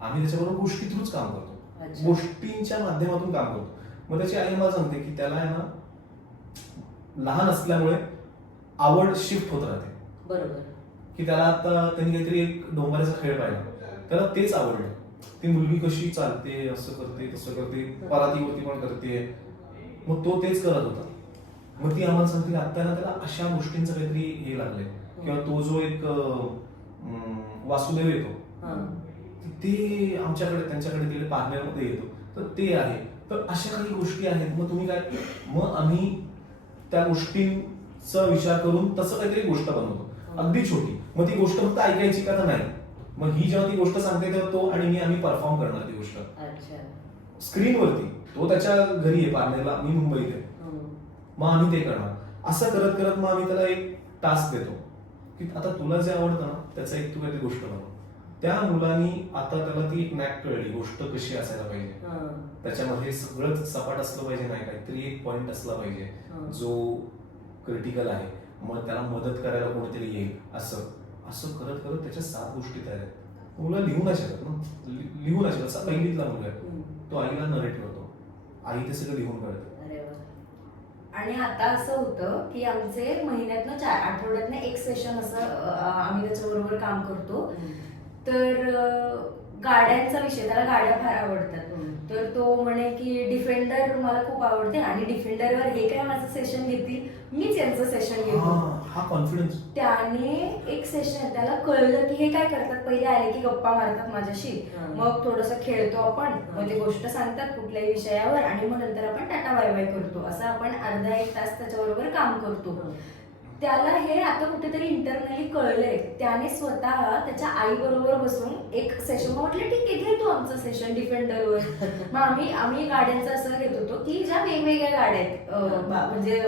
आम्ही त्याच्याबरोबर गोष्टी थ्रूच काम करतो, गोष्टींच्या माध्यमातून काम करतो. मग त्याची आई मला सांगते की त्याला आहे ना लहान असल्यामुळे आवड शिफ्ट होत राहते. बरोबर, की त्याला आता त्यांनी काहीतरी एक डोंगराचा खेळ पाहिला, त्याला तेच आवडलं. ती मुलगी कशी चालते, असं करते तसं करते, परातीवरती पण करते, मग तो तेच करत होता. मग ती आम्हाला सांगते की आता ना त्याला अशा गोष्टींचं काहीतरी हे लागलंय, किंवा तो जो एक वासुदेव येतो ते आमच्याकडे त्यांच्याकडे तिकडे पार्लरमध्ये येतो, तर ते आहे. तर अशा काही गोष्टी आहेत. मग तुम्ही काय, मग आम्ही त्या गोष्टींचा विचार करून तसं काहीतरी गोष्ट बनवतो, अगदी छोटी. मग ती गोष्ट फक्त ऐकायची का, तर नाही. मग ही जेव्हा ती गोष्ट सांगते तेव्हा तो आणि आम्ही परफॉर्म करणार ती गोष्ट स्क्रीनवरती. तो त्याच्या घरी आहे पार्लरला, मी मुंबईत आहे, मग आम्ही ते करणार. असं करत करत मग आम्ही त्याला एक टास्क देतो की आता तुला जे आवडतं ना त्याचा एक तू काहीतरी गोष्ट बनव. त्या मुलांनी आता त्याला ती एक नॅक कळली, गोष्ट कशी असायला पाहिजे, त्याच्यामध्ये सगळंच सपाट असलं पाहिजे नाही, काहीतरी एक पॉइंट असला पाहिजे जो क्रिटिकल आहे, मग त्याला मदत करायला कोणीतरी येईल, असं असं करत करत त्याच्या 7 गोष्टी तयार आहेत. मुलं लिहू नाही शकत ना, लिहू नाही शकत. पहिलीतला मुलगा आहे, तो आईला नरेट करतो, आई ते सगळं लिहून काढते. आणि आता असं होतं की आमचे महिन्यातनं 4 आठवड्यातनं एक सेशन असं आम्ही त्याच्याबरोबर काम करतो. तर गाड्यांचा विषय, त्याला गाड्या फार आवडतात. तर तो म्हणे की डिफेंडर मला खूप आवडते आणि डिफेंडरवर हे काय माझं सेशन घेतील, मीच यांचं सेशन घेतो. हा कॉन्फिडन्स. त्याने एक सेशन त्याला कळलं की हे काय करतात, पहिले आले की गप्पा मारतात माझ्याशी, मग थोडंसं खेळतो आपण, मग ते गोष्ट सांगतात कुठल्याही विषयावर आणि मग नंतर आपण टाटा बाय बाय करतो. असं आपण अर्धा एक तास त्याच्याबरोबर काम करतो. त्याला हे आता कुठेतरी इंटरनली कळलंय. त्याने स्वतः त्याच्या आई बरोबर बसून एक सेशन, म्हटलं ठीक आहे घे तू आमचं सेशन डिफेंडरवर. मग आम्ही गाड्यांचं असं घेत होतो की ज्या वेगवेगळ्या गाड्या आहेत, म्हणजे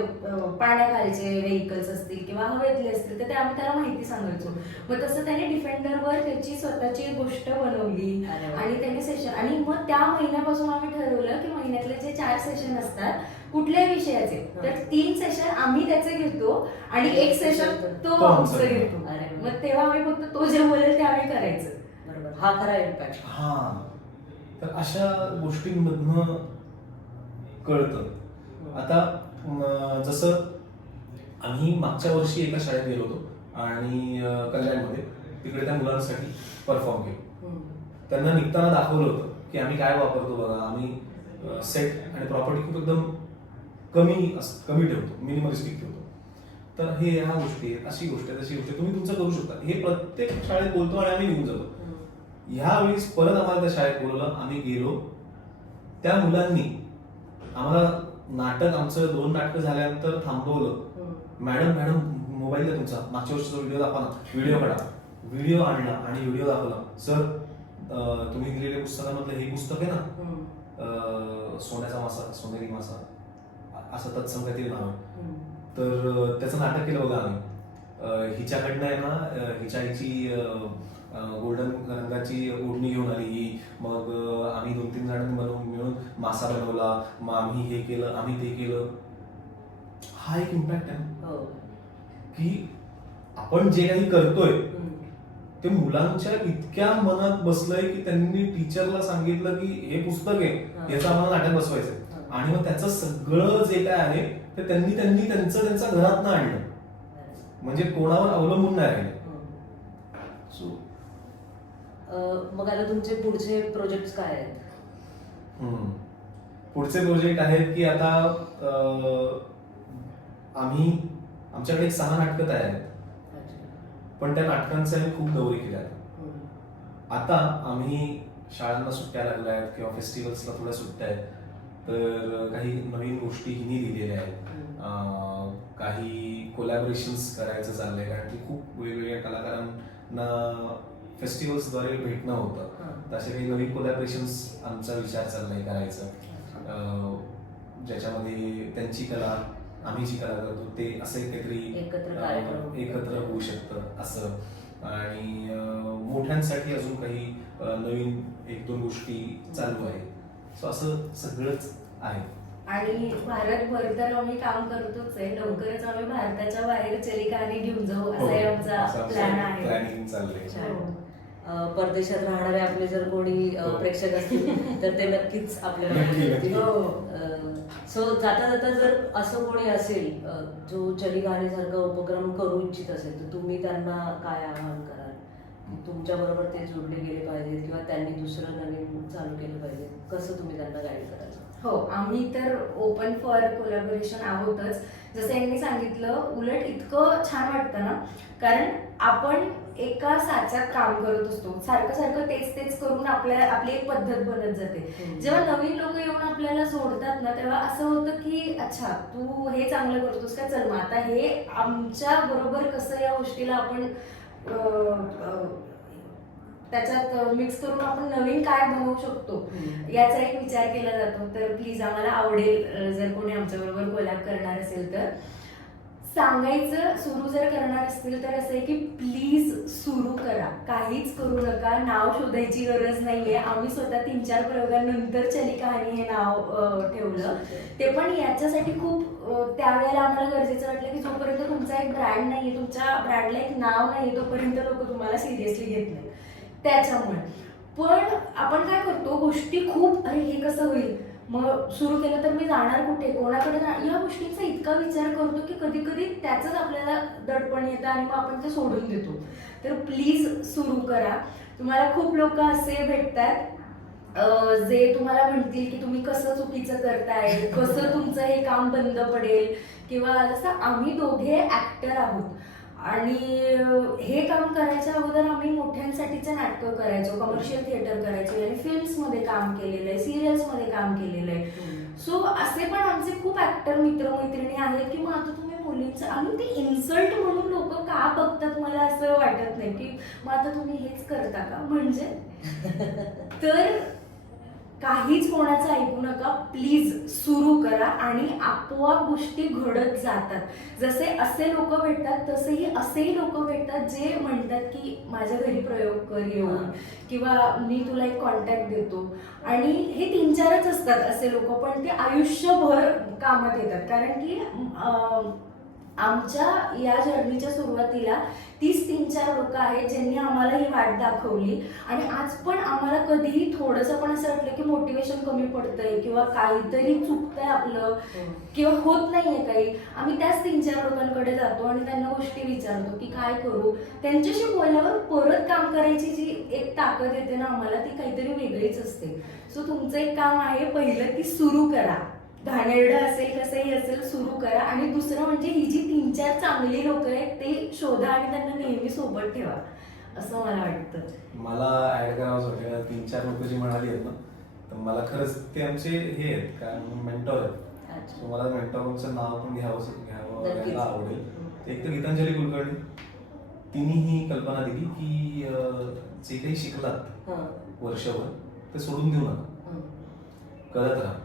पाण्याखालचे व्हेकल्स असतील किंवा हवेतले असतील, तर ते आम्ही त्याला माहिती सांगायचो. मग तसं त्याने डिफेंडरवर त्याची स्वतःची गोष्ट बनवली आणि त्याने सेशन, आणि मग त्या महिन्यापासून आम्ही ठरवलं की महिन्यातले जे 4 सेशन असतात कुठल्याही विषयाचे, तर 3 सेशन आम्ही त्याचे घेतो आणि एक सेशन तो आमचं घेतो. मग तेव्हा आम्ही फक्त तो जे बोलेल ते आम्ही करायचं. बरोबर, हा खरा इम्पॅक्ट. हा, तर अशा गोष्टींमधनं कळतं. आता जसं आम्ही मागच्या वर्षी एका शाळेत गेलो होतो आणि कल्याणमध्ये, तिकडे त्या मुलांसाठी परफॉर्म केलं. त्यांना निघताना दाखवलं होतं की आम्ही काय वापरतो बघा, आम्ही सेट आणि प्रॉपर्टी खूप एकदम कमी ठेवतो, मिनिमलिस्टिक ठेवतो. तर हे ह्या गोष्टी आहेत, अशी गोष्ट आहे, तशी गोष्ट आहे, तुम्ही तुमचं करू शकता. हे प्रत्येक शाळेत बोलतो आणि आम्ही निघून जातो. ह्यावेळेस परत आम्हाला त्या शाळेत बोलवलं, आम्ही गेलो. त्या मुलांनी आम्हाला नाटक, आमचं 2 नाटकं झाल्यानंतर थांबवलं. मॅडम मोबाईल द्या तुमचा, मागच्या वर्षीचा व्हिडिओ दाखवा ना, व्हिडिओ काढा. व्हिडिओ आणला आणि व्हिडिओ दाखवला. सर तुम्ही दिलेल्या पुस्तकामधलं हे पुस्तक आहे ना, सोन्याचा मासा, सोनेरी मासा, असं तत्सम काहीतरी नाव आहे. तर त्याचं नाटक केलं बघा आम्ही. हिच्याकडनं आहे ना, हिच्या आईची गोल्डन रंगाची ओढणी घेऊन आली, मग आम्ही 2-3 जणांनी मिळून मासा बनवला, मग आम्ही हे केलं, आम्ही ते केलं. हा एक इम्पॅक्ट आहे की आपण जे काही करतोय ते मुलांच्या इतक्या मनात बसलंय की त्यांनी टीचरला सांगितलं की हे पुस्तक आहे, याचं आम्हाला नाटक बसवायचंय. आणि मग त्याचं सगळं जे काय आहे ते त्यांनी त्यांच्या घरातनं आणलं, म्हणजे कोणावर अवलंबून नाही राहिले. मग आता तुमचे पुढचे प्रोजेक्ट काय आहेत? पुढचे प्रोजेक्ट आहेत की आता आमच्याकडे 6 नाटकं तयार आहेत, पण त्या नाटकांचे आम्ही खूप दौरे केल्या आहेत. आता आम्ही शाळांना सुट्ट्या लागल्या आहेत किंवा फेस्टिवल्सला थोड्या सुट्ट्या आहेत, तर काही नवीन गोष्टी हिनी लिहिलेल्या आहेत. काही कोलॅबोरेशन्स करायचं चाललंय, कारण की खूप वेगवेगळ्या कलाकारांना फेस्टिवल्सद्वारे भेटणं होतं. तसे काही नवीन कोलॅबोरेशन्स आमचा विचार चाललाय करायचं, ज्याच्यामध्ये त्यांची कला, आम्ही जी कला करतो ते असं काहीतरी एकत्र होऊ शकतं असं. आणि मोठ्यांसाठी अजून काही नवीन 1-2 गोष्टी चालू आहेत. सो असं सगळंच आहे. आणि भारतभर तर आम्ही काम करतोच आहे. लवकरच आम्ही भारताच्या बाहेर चली कहाणी घेऊन जाऊ, असा आमचा प्लॅन आहे. प्लॅनिंग चाललंय. परदेशात राहणारे आपले जर कोणी प्रेक्षक असतील तर ते नक्कीच आपल्याला. सो जाता जाता जर असं कोणी असेल जो चली कहाणीसारखा उपक्रम करू इच्छित असेल, तर तुम्ही त्यांना काय आवाहन कराल? तुमच्या बरोबर ते जोडले गेले पाहिजेत किंवा त्यांनी दुसरं नवीन चालू केलं पाहिजे, कसं तुम्ही त्यांना गाईड कराल? हो, आम्ही तर ओपन फॉर कोलॅबोरेशन आहोतच. जसं यांनी सांगितलं, उलट इतकं छान वाटतं ना, कारण आपण एका साच्यात काम करत असतो, सारखं तेच करून आपली एक पद्धत बनत जाते. जेव्हा नवीन लोक येऊन आपल्याला सोडतात ना, तेव्हा असं होतं की अच्छा तू हे चांगलं करतोस का, चल मग आता हे आमच्या बरोबर कसं या गोष्टीला आपण त्याच्यात मिक्स करून आपण नवीन काय बनवू शकतो याचा एक विचार केला जातो. तर प्लीज आम्हाला आवडेल जर कोणी आमच्याबरोबर कोलॅब करणार असेल तर. सांगायचं सुरू जर करणार असतील तर असं आहे की प्लीज सुरू करा. काहीच करू नका, नाव शोधायची गरज नाहीये. आम्ही स्वतः 3-4 प्रयोगांनंतर चली कहाणी हे नाव ठेवलं. ते पण याच्यासाठी खूप त्यावेळेला आम्हाला गरजेचं वाटलं की जोपर्यंत तुमचा एक ब्रँड नाहीये, तुमच्या ब्रँडला एक नाव नाही, तोपर्यंत लोक तुम्हाला सिरियसली घेत नाही. त्याच्यामुळे पण आपण काय करतो, गोष्टी खूप अरे हे कसं होईल, मग सुरू केलं तर मी जाणार कुठे, कोणाकडे जाणार, या गोष्टींचा इतका विचार करतो की कधी कधी त्याचंच आपल्याला दडपण येतं आणि मग आपण ते सोडून देतो. तर प्लीज सुरू करा. तुम्हाला खूप लोक असे भेटतात जे तुम्हाला म्हणतील की तुम्ही कसं चुकीचं करताय, कसं तुमचं हे काम बंद पडेल, किंवा जसं आम्ही दोघे ऍक्टर आहोत आणि हे काम करायच्या अगोदर आम्ही मोठ्यांसाठीचे नाटकं करायचो, कमर्शियल थिएटर करायचो आणि फिल्म्समध्ये काम केलेलं आहे, सिरियल्समध्ये काम केलेलं आहे. सो असे पण आमचे खूप ऍक्टर मित्रमैत्रिणी आहेत की मग आता तुम्ही मुलींचं, आणि ते इन्सल्ट म्हणून लोक का बघतात मला असं वाटत नाही की मग आता तुम्ही हेच करता का म्हणजे. तर काहीच कोणाचं ऐकू नका, प्लीज सुरू करा आणि आपोआप गोष्टी घडत जातात. जसे असे लोक भेटतात तसेही असेही लोक भेटतात जे म्हणतात की माझ्या घरी प्रयोग कर येऊन, किंवा मी तुला एक कॉन्टॅक्ट देतो. आणि हे 3-4च असतात असे लोक, पण ते आयुष्यभर कामात येतात. कारण की आमच्या या जर्नीच्या सुरुवातीला 30-3-4 लोक आहेत ज्यांनी आम्हाला ही वाट दाखवली. आणि आज पण आम्हाला कधीही थोडंसं पण असं वाटलं की मोटिवेशन कमी पडतंय किंवा काहीतरी चुकतंय आपलं किंवा होत नाहीये काही, आम्ही त्याच 3-4 लोकांकडे जातो आणि त्यांना गोष्टी विचारतो की काय करू. त्यांच्याशी बोलल्यावर परत काम करायची जी एक ताकद येते ना आम्हाला, ती काहीतरी वेगळीच असते. सो तुमचं एक काम आहे, पहिलं की सुरू करा. घाणेरडं असेल कसंही असेल, सुरू करा. आणि दुसरं म्हणजे ही जी 3-4 चांगली लोक आहेत ते शोधा आणि त्यांना नेहमी सोबत ठेवा, असं मला वाटतं. मला ऍड करावंच वाटेल 3-4 लोक जी म्हणाली आहेत ना, तर मला खरंच ते आमचे हे आहेत काय मेंटॉर आहेत. सो मला मेंटॉरचं नाव पण घ्यायला आवडेल. एक तर गीतांजली कुलकर्णी, तिने ही कल्पना दिली की जे काही शिकलात वर्षभर ते सोडून देऊ नका, करत राहा.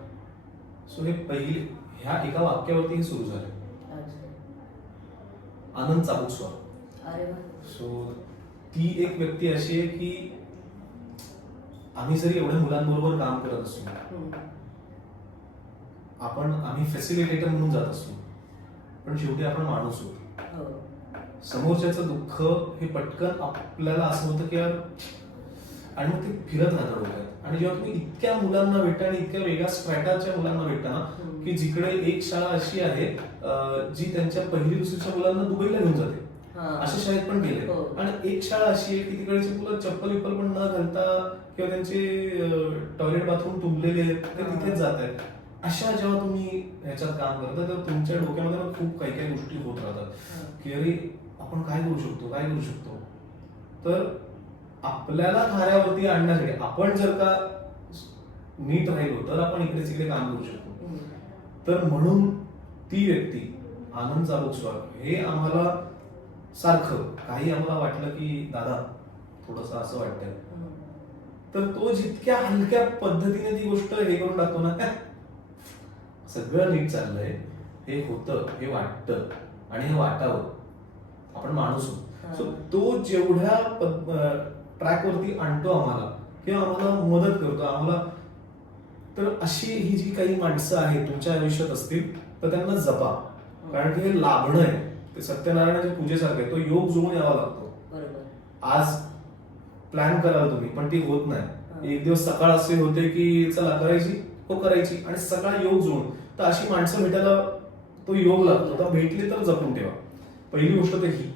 सो हे पहिले ह्या एका वाक्यावरती हे सुरू झाले. आनंद चाबुकस्वार. सो ती एक व्यक्ती अशी आहे की आम्ही जरी एवढ्या मुलांबरोबर काम करत असतो, आम्ही फॅसिलिटेटर म्हणून जात असतो, पण शेवटी आपण माणूस होतो. समोरच्याचं दुःख हे पटकन आपल्याला असं होतं की यार, आणि मग ते फिरत राहतं डोक्यात. आणि जेव्हा तुम्ही इतक्या मुलांना भेटता आणि इतक्या वेगळ्या स्ट्रॅटाच्या मुलांना भेटता ना, की जिकडे एक शाळा अशी आहे जी त्यांच्या 1ली-2रीच्या मुलांना दुबईला घेऊन जाते, अशा शाळेत पण गेले. आणि एक शाळा अशी आहे की तिकडचे मुलं चप्पल विप्पल पण न घालता किंवा त्यांचे टॉयलेट बाथरूम तुंबलेले आहेत ते तिथेच जात आहेत. अशा जेव्हा तुम्ही ह्याच्यात काम करता तेव्हा तुमच्या डोक्यामध्ये खूप काही काही गोष्टी होत राहतात की अरे आपण काय करू शकतो. तर आपल्याला थाऱ्यावरती आणण्यासाठी आपण जर का नीट राहिलो तर आपण इकडे तिकडे काम करू शकतो. तर म्हणून ती व्यक्ती आनंद चाबुकस्वार हे आम्हाला सारखं काही आम्हाला वाटलं की दादा थोडस असं वाटतंय, तर तो जितक्या हलक्या पद्धतीने ती गोष्ट हे करून टाकतो ना, सगळं नीट चाललंय, हे होतं, हे वाटतं आणि हे वाटावं, आपण माणूस आहोत. सो तो जेवढ्या ट्रॅक वरती आणतो आम्हाला किंवा आम्हाला मदत करतो आम्हाला. तर अशी ही जी काही माणसं आहेत तुमच्या आयुष्यात असतील तर त्यांना जपा, कारण की हे लाभणं आहे. ते सत्यनारायणाच्या पूजेसारखं आहे, तो योग जुळून यावा लागतो. आज प्लॅन कराल तुम्ही पण ती होत नाही. एक दिवस सकाळ असे होते की चला करायची आणि सकाळ योग जुळून, तर अशी माणसं भेटायला तो योग लागतो. तर भेटली तर जपून ठेवा, पहिली गोष्ट तर ही.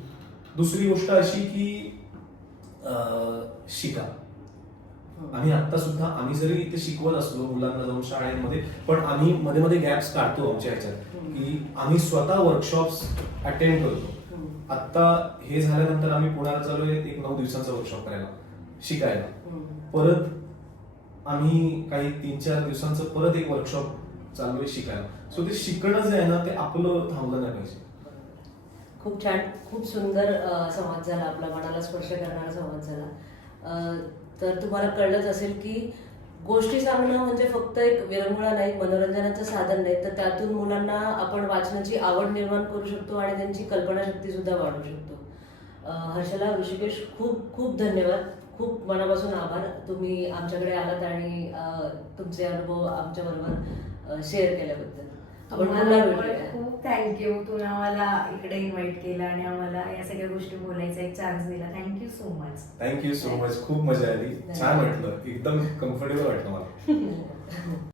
दुसरी गोष्ट अशी की शिका. आम्ही आता सुद्धा आम्ही जरी इथे शिकवत असलो मुलांना जाऊन शाळेमध्ये, पण आम्ही मध्ये मध्ये गॅप्स काढतो आमच्या ह्याच्यात की आम्ही स्वतः वर्कशॉप्स अटेंड करतो. आता हे झाल्यानंतर आम्ही पुण्याला चालू एक 9 दिवसांचा वर्कशॉप करायला, शिकायला. परत आम्ही काही 3-4 दिवसांचं परत एक वर्कशॉप चालू आहे शिकायला. सो ते शिकणं जे आहे ना ते आपलं थांबलं नाही पाहिजे. खूप छान, खूप सुंदर संवाद झाला आपला, मनाला स्पर्श करणारा संवाद झाला. तर तुम्हाला कळलंच असेल की गोष्टी सांगणं म्हणजे फक्त एक विरंगुळा नाही, मनोरंजनाचं साधन नाही, तर त्यातून मुलांना आपण वाचनाची आवड निर्माण करू शकतो आणि त्यांची कल्पनाशक्ती सुद्धा वाढवू शकतो. हर्षला, ऋषिकेश, खूप खूप धन्यवाद. खूप मनापासून आभार. तुम्ही आमच्याकडे आलात आणि तुमचे अनुभव आमच्याबरोबर शेअर केल्याबद्दल. आपण पुन्हा भेटूया. खूप थँक्यू. तुम्ही आम्हाला इकडे इन्व्हाइट केलं आणि आम्हाला या सगळ्या गोष्टी बोलायचा एक चान्स दिला. Thank you so much. Thank you so much. खूप मजा आली. छान वाटलं. एकदम कम्फर्टेबल वाटलं मला.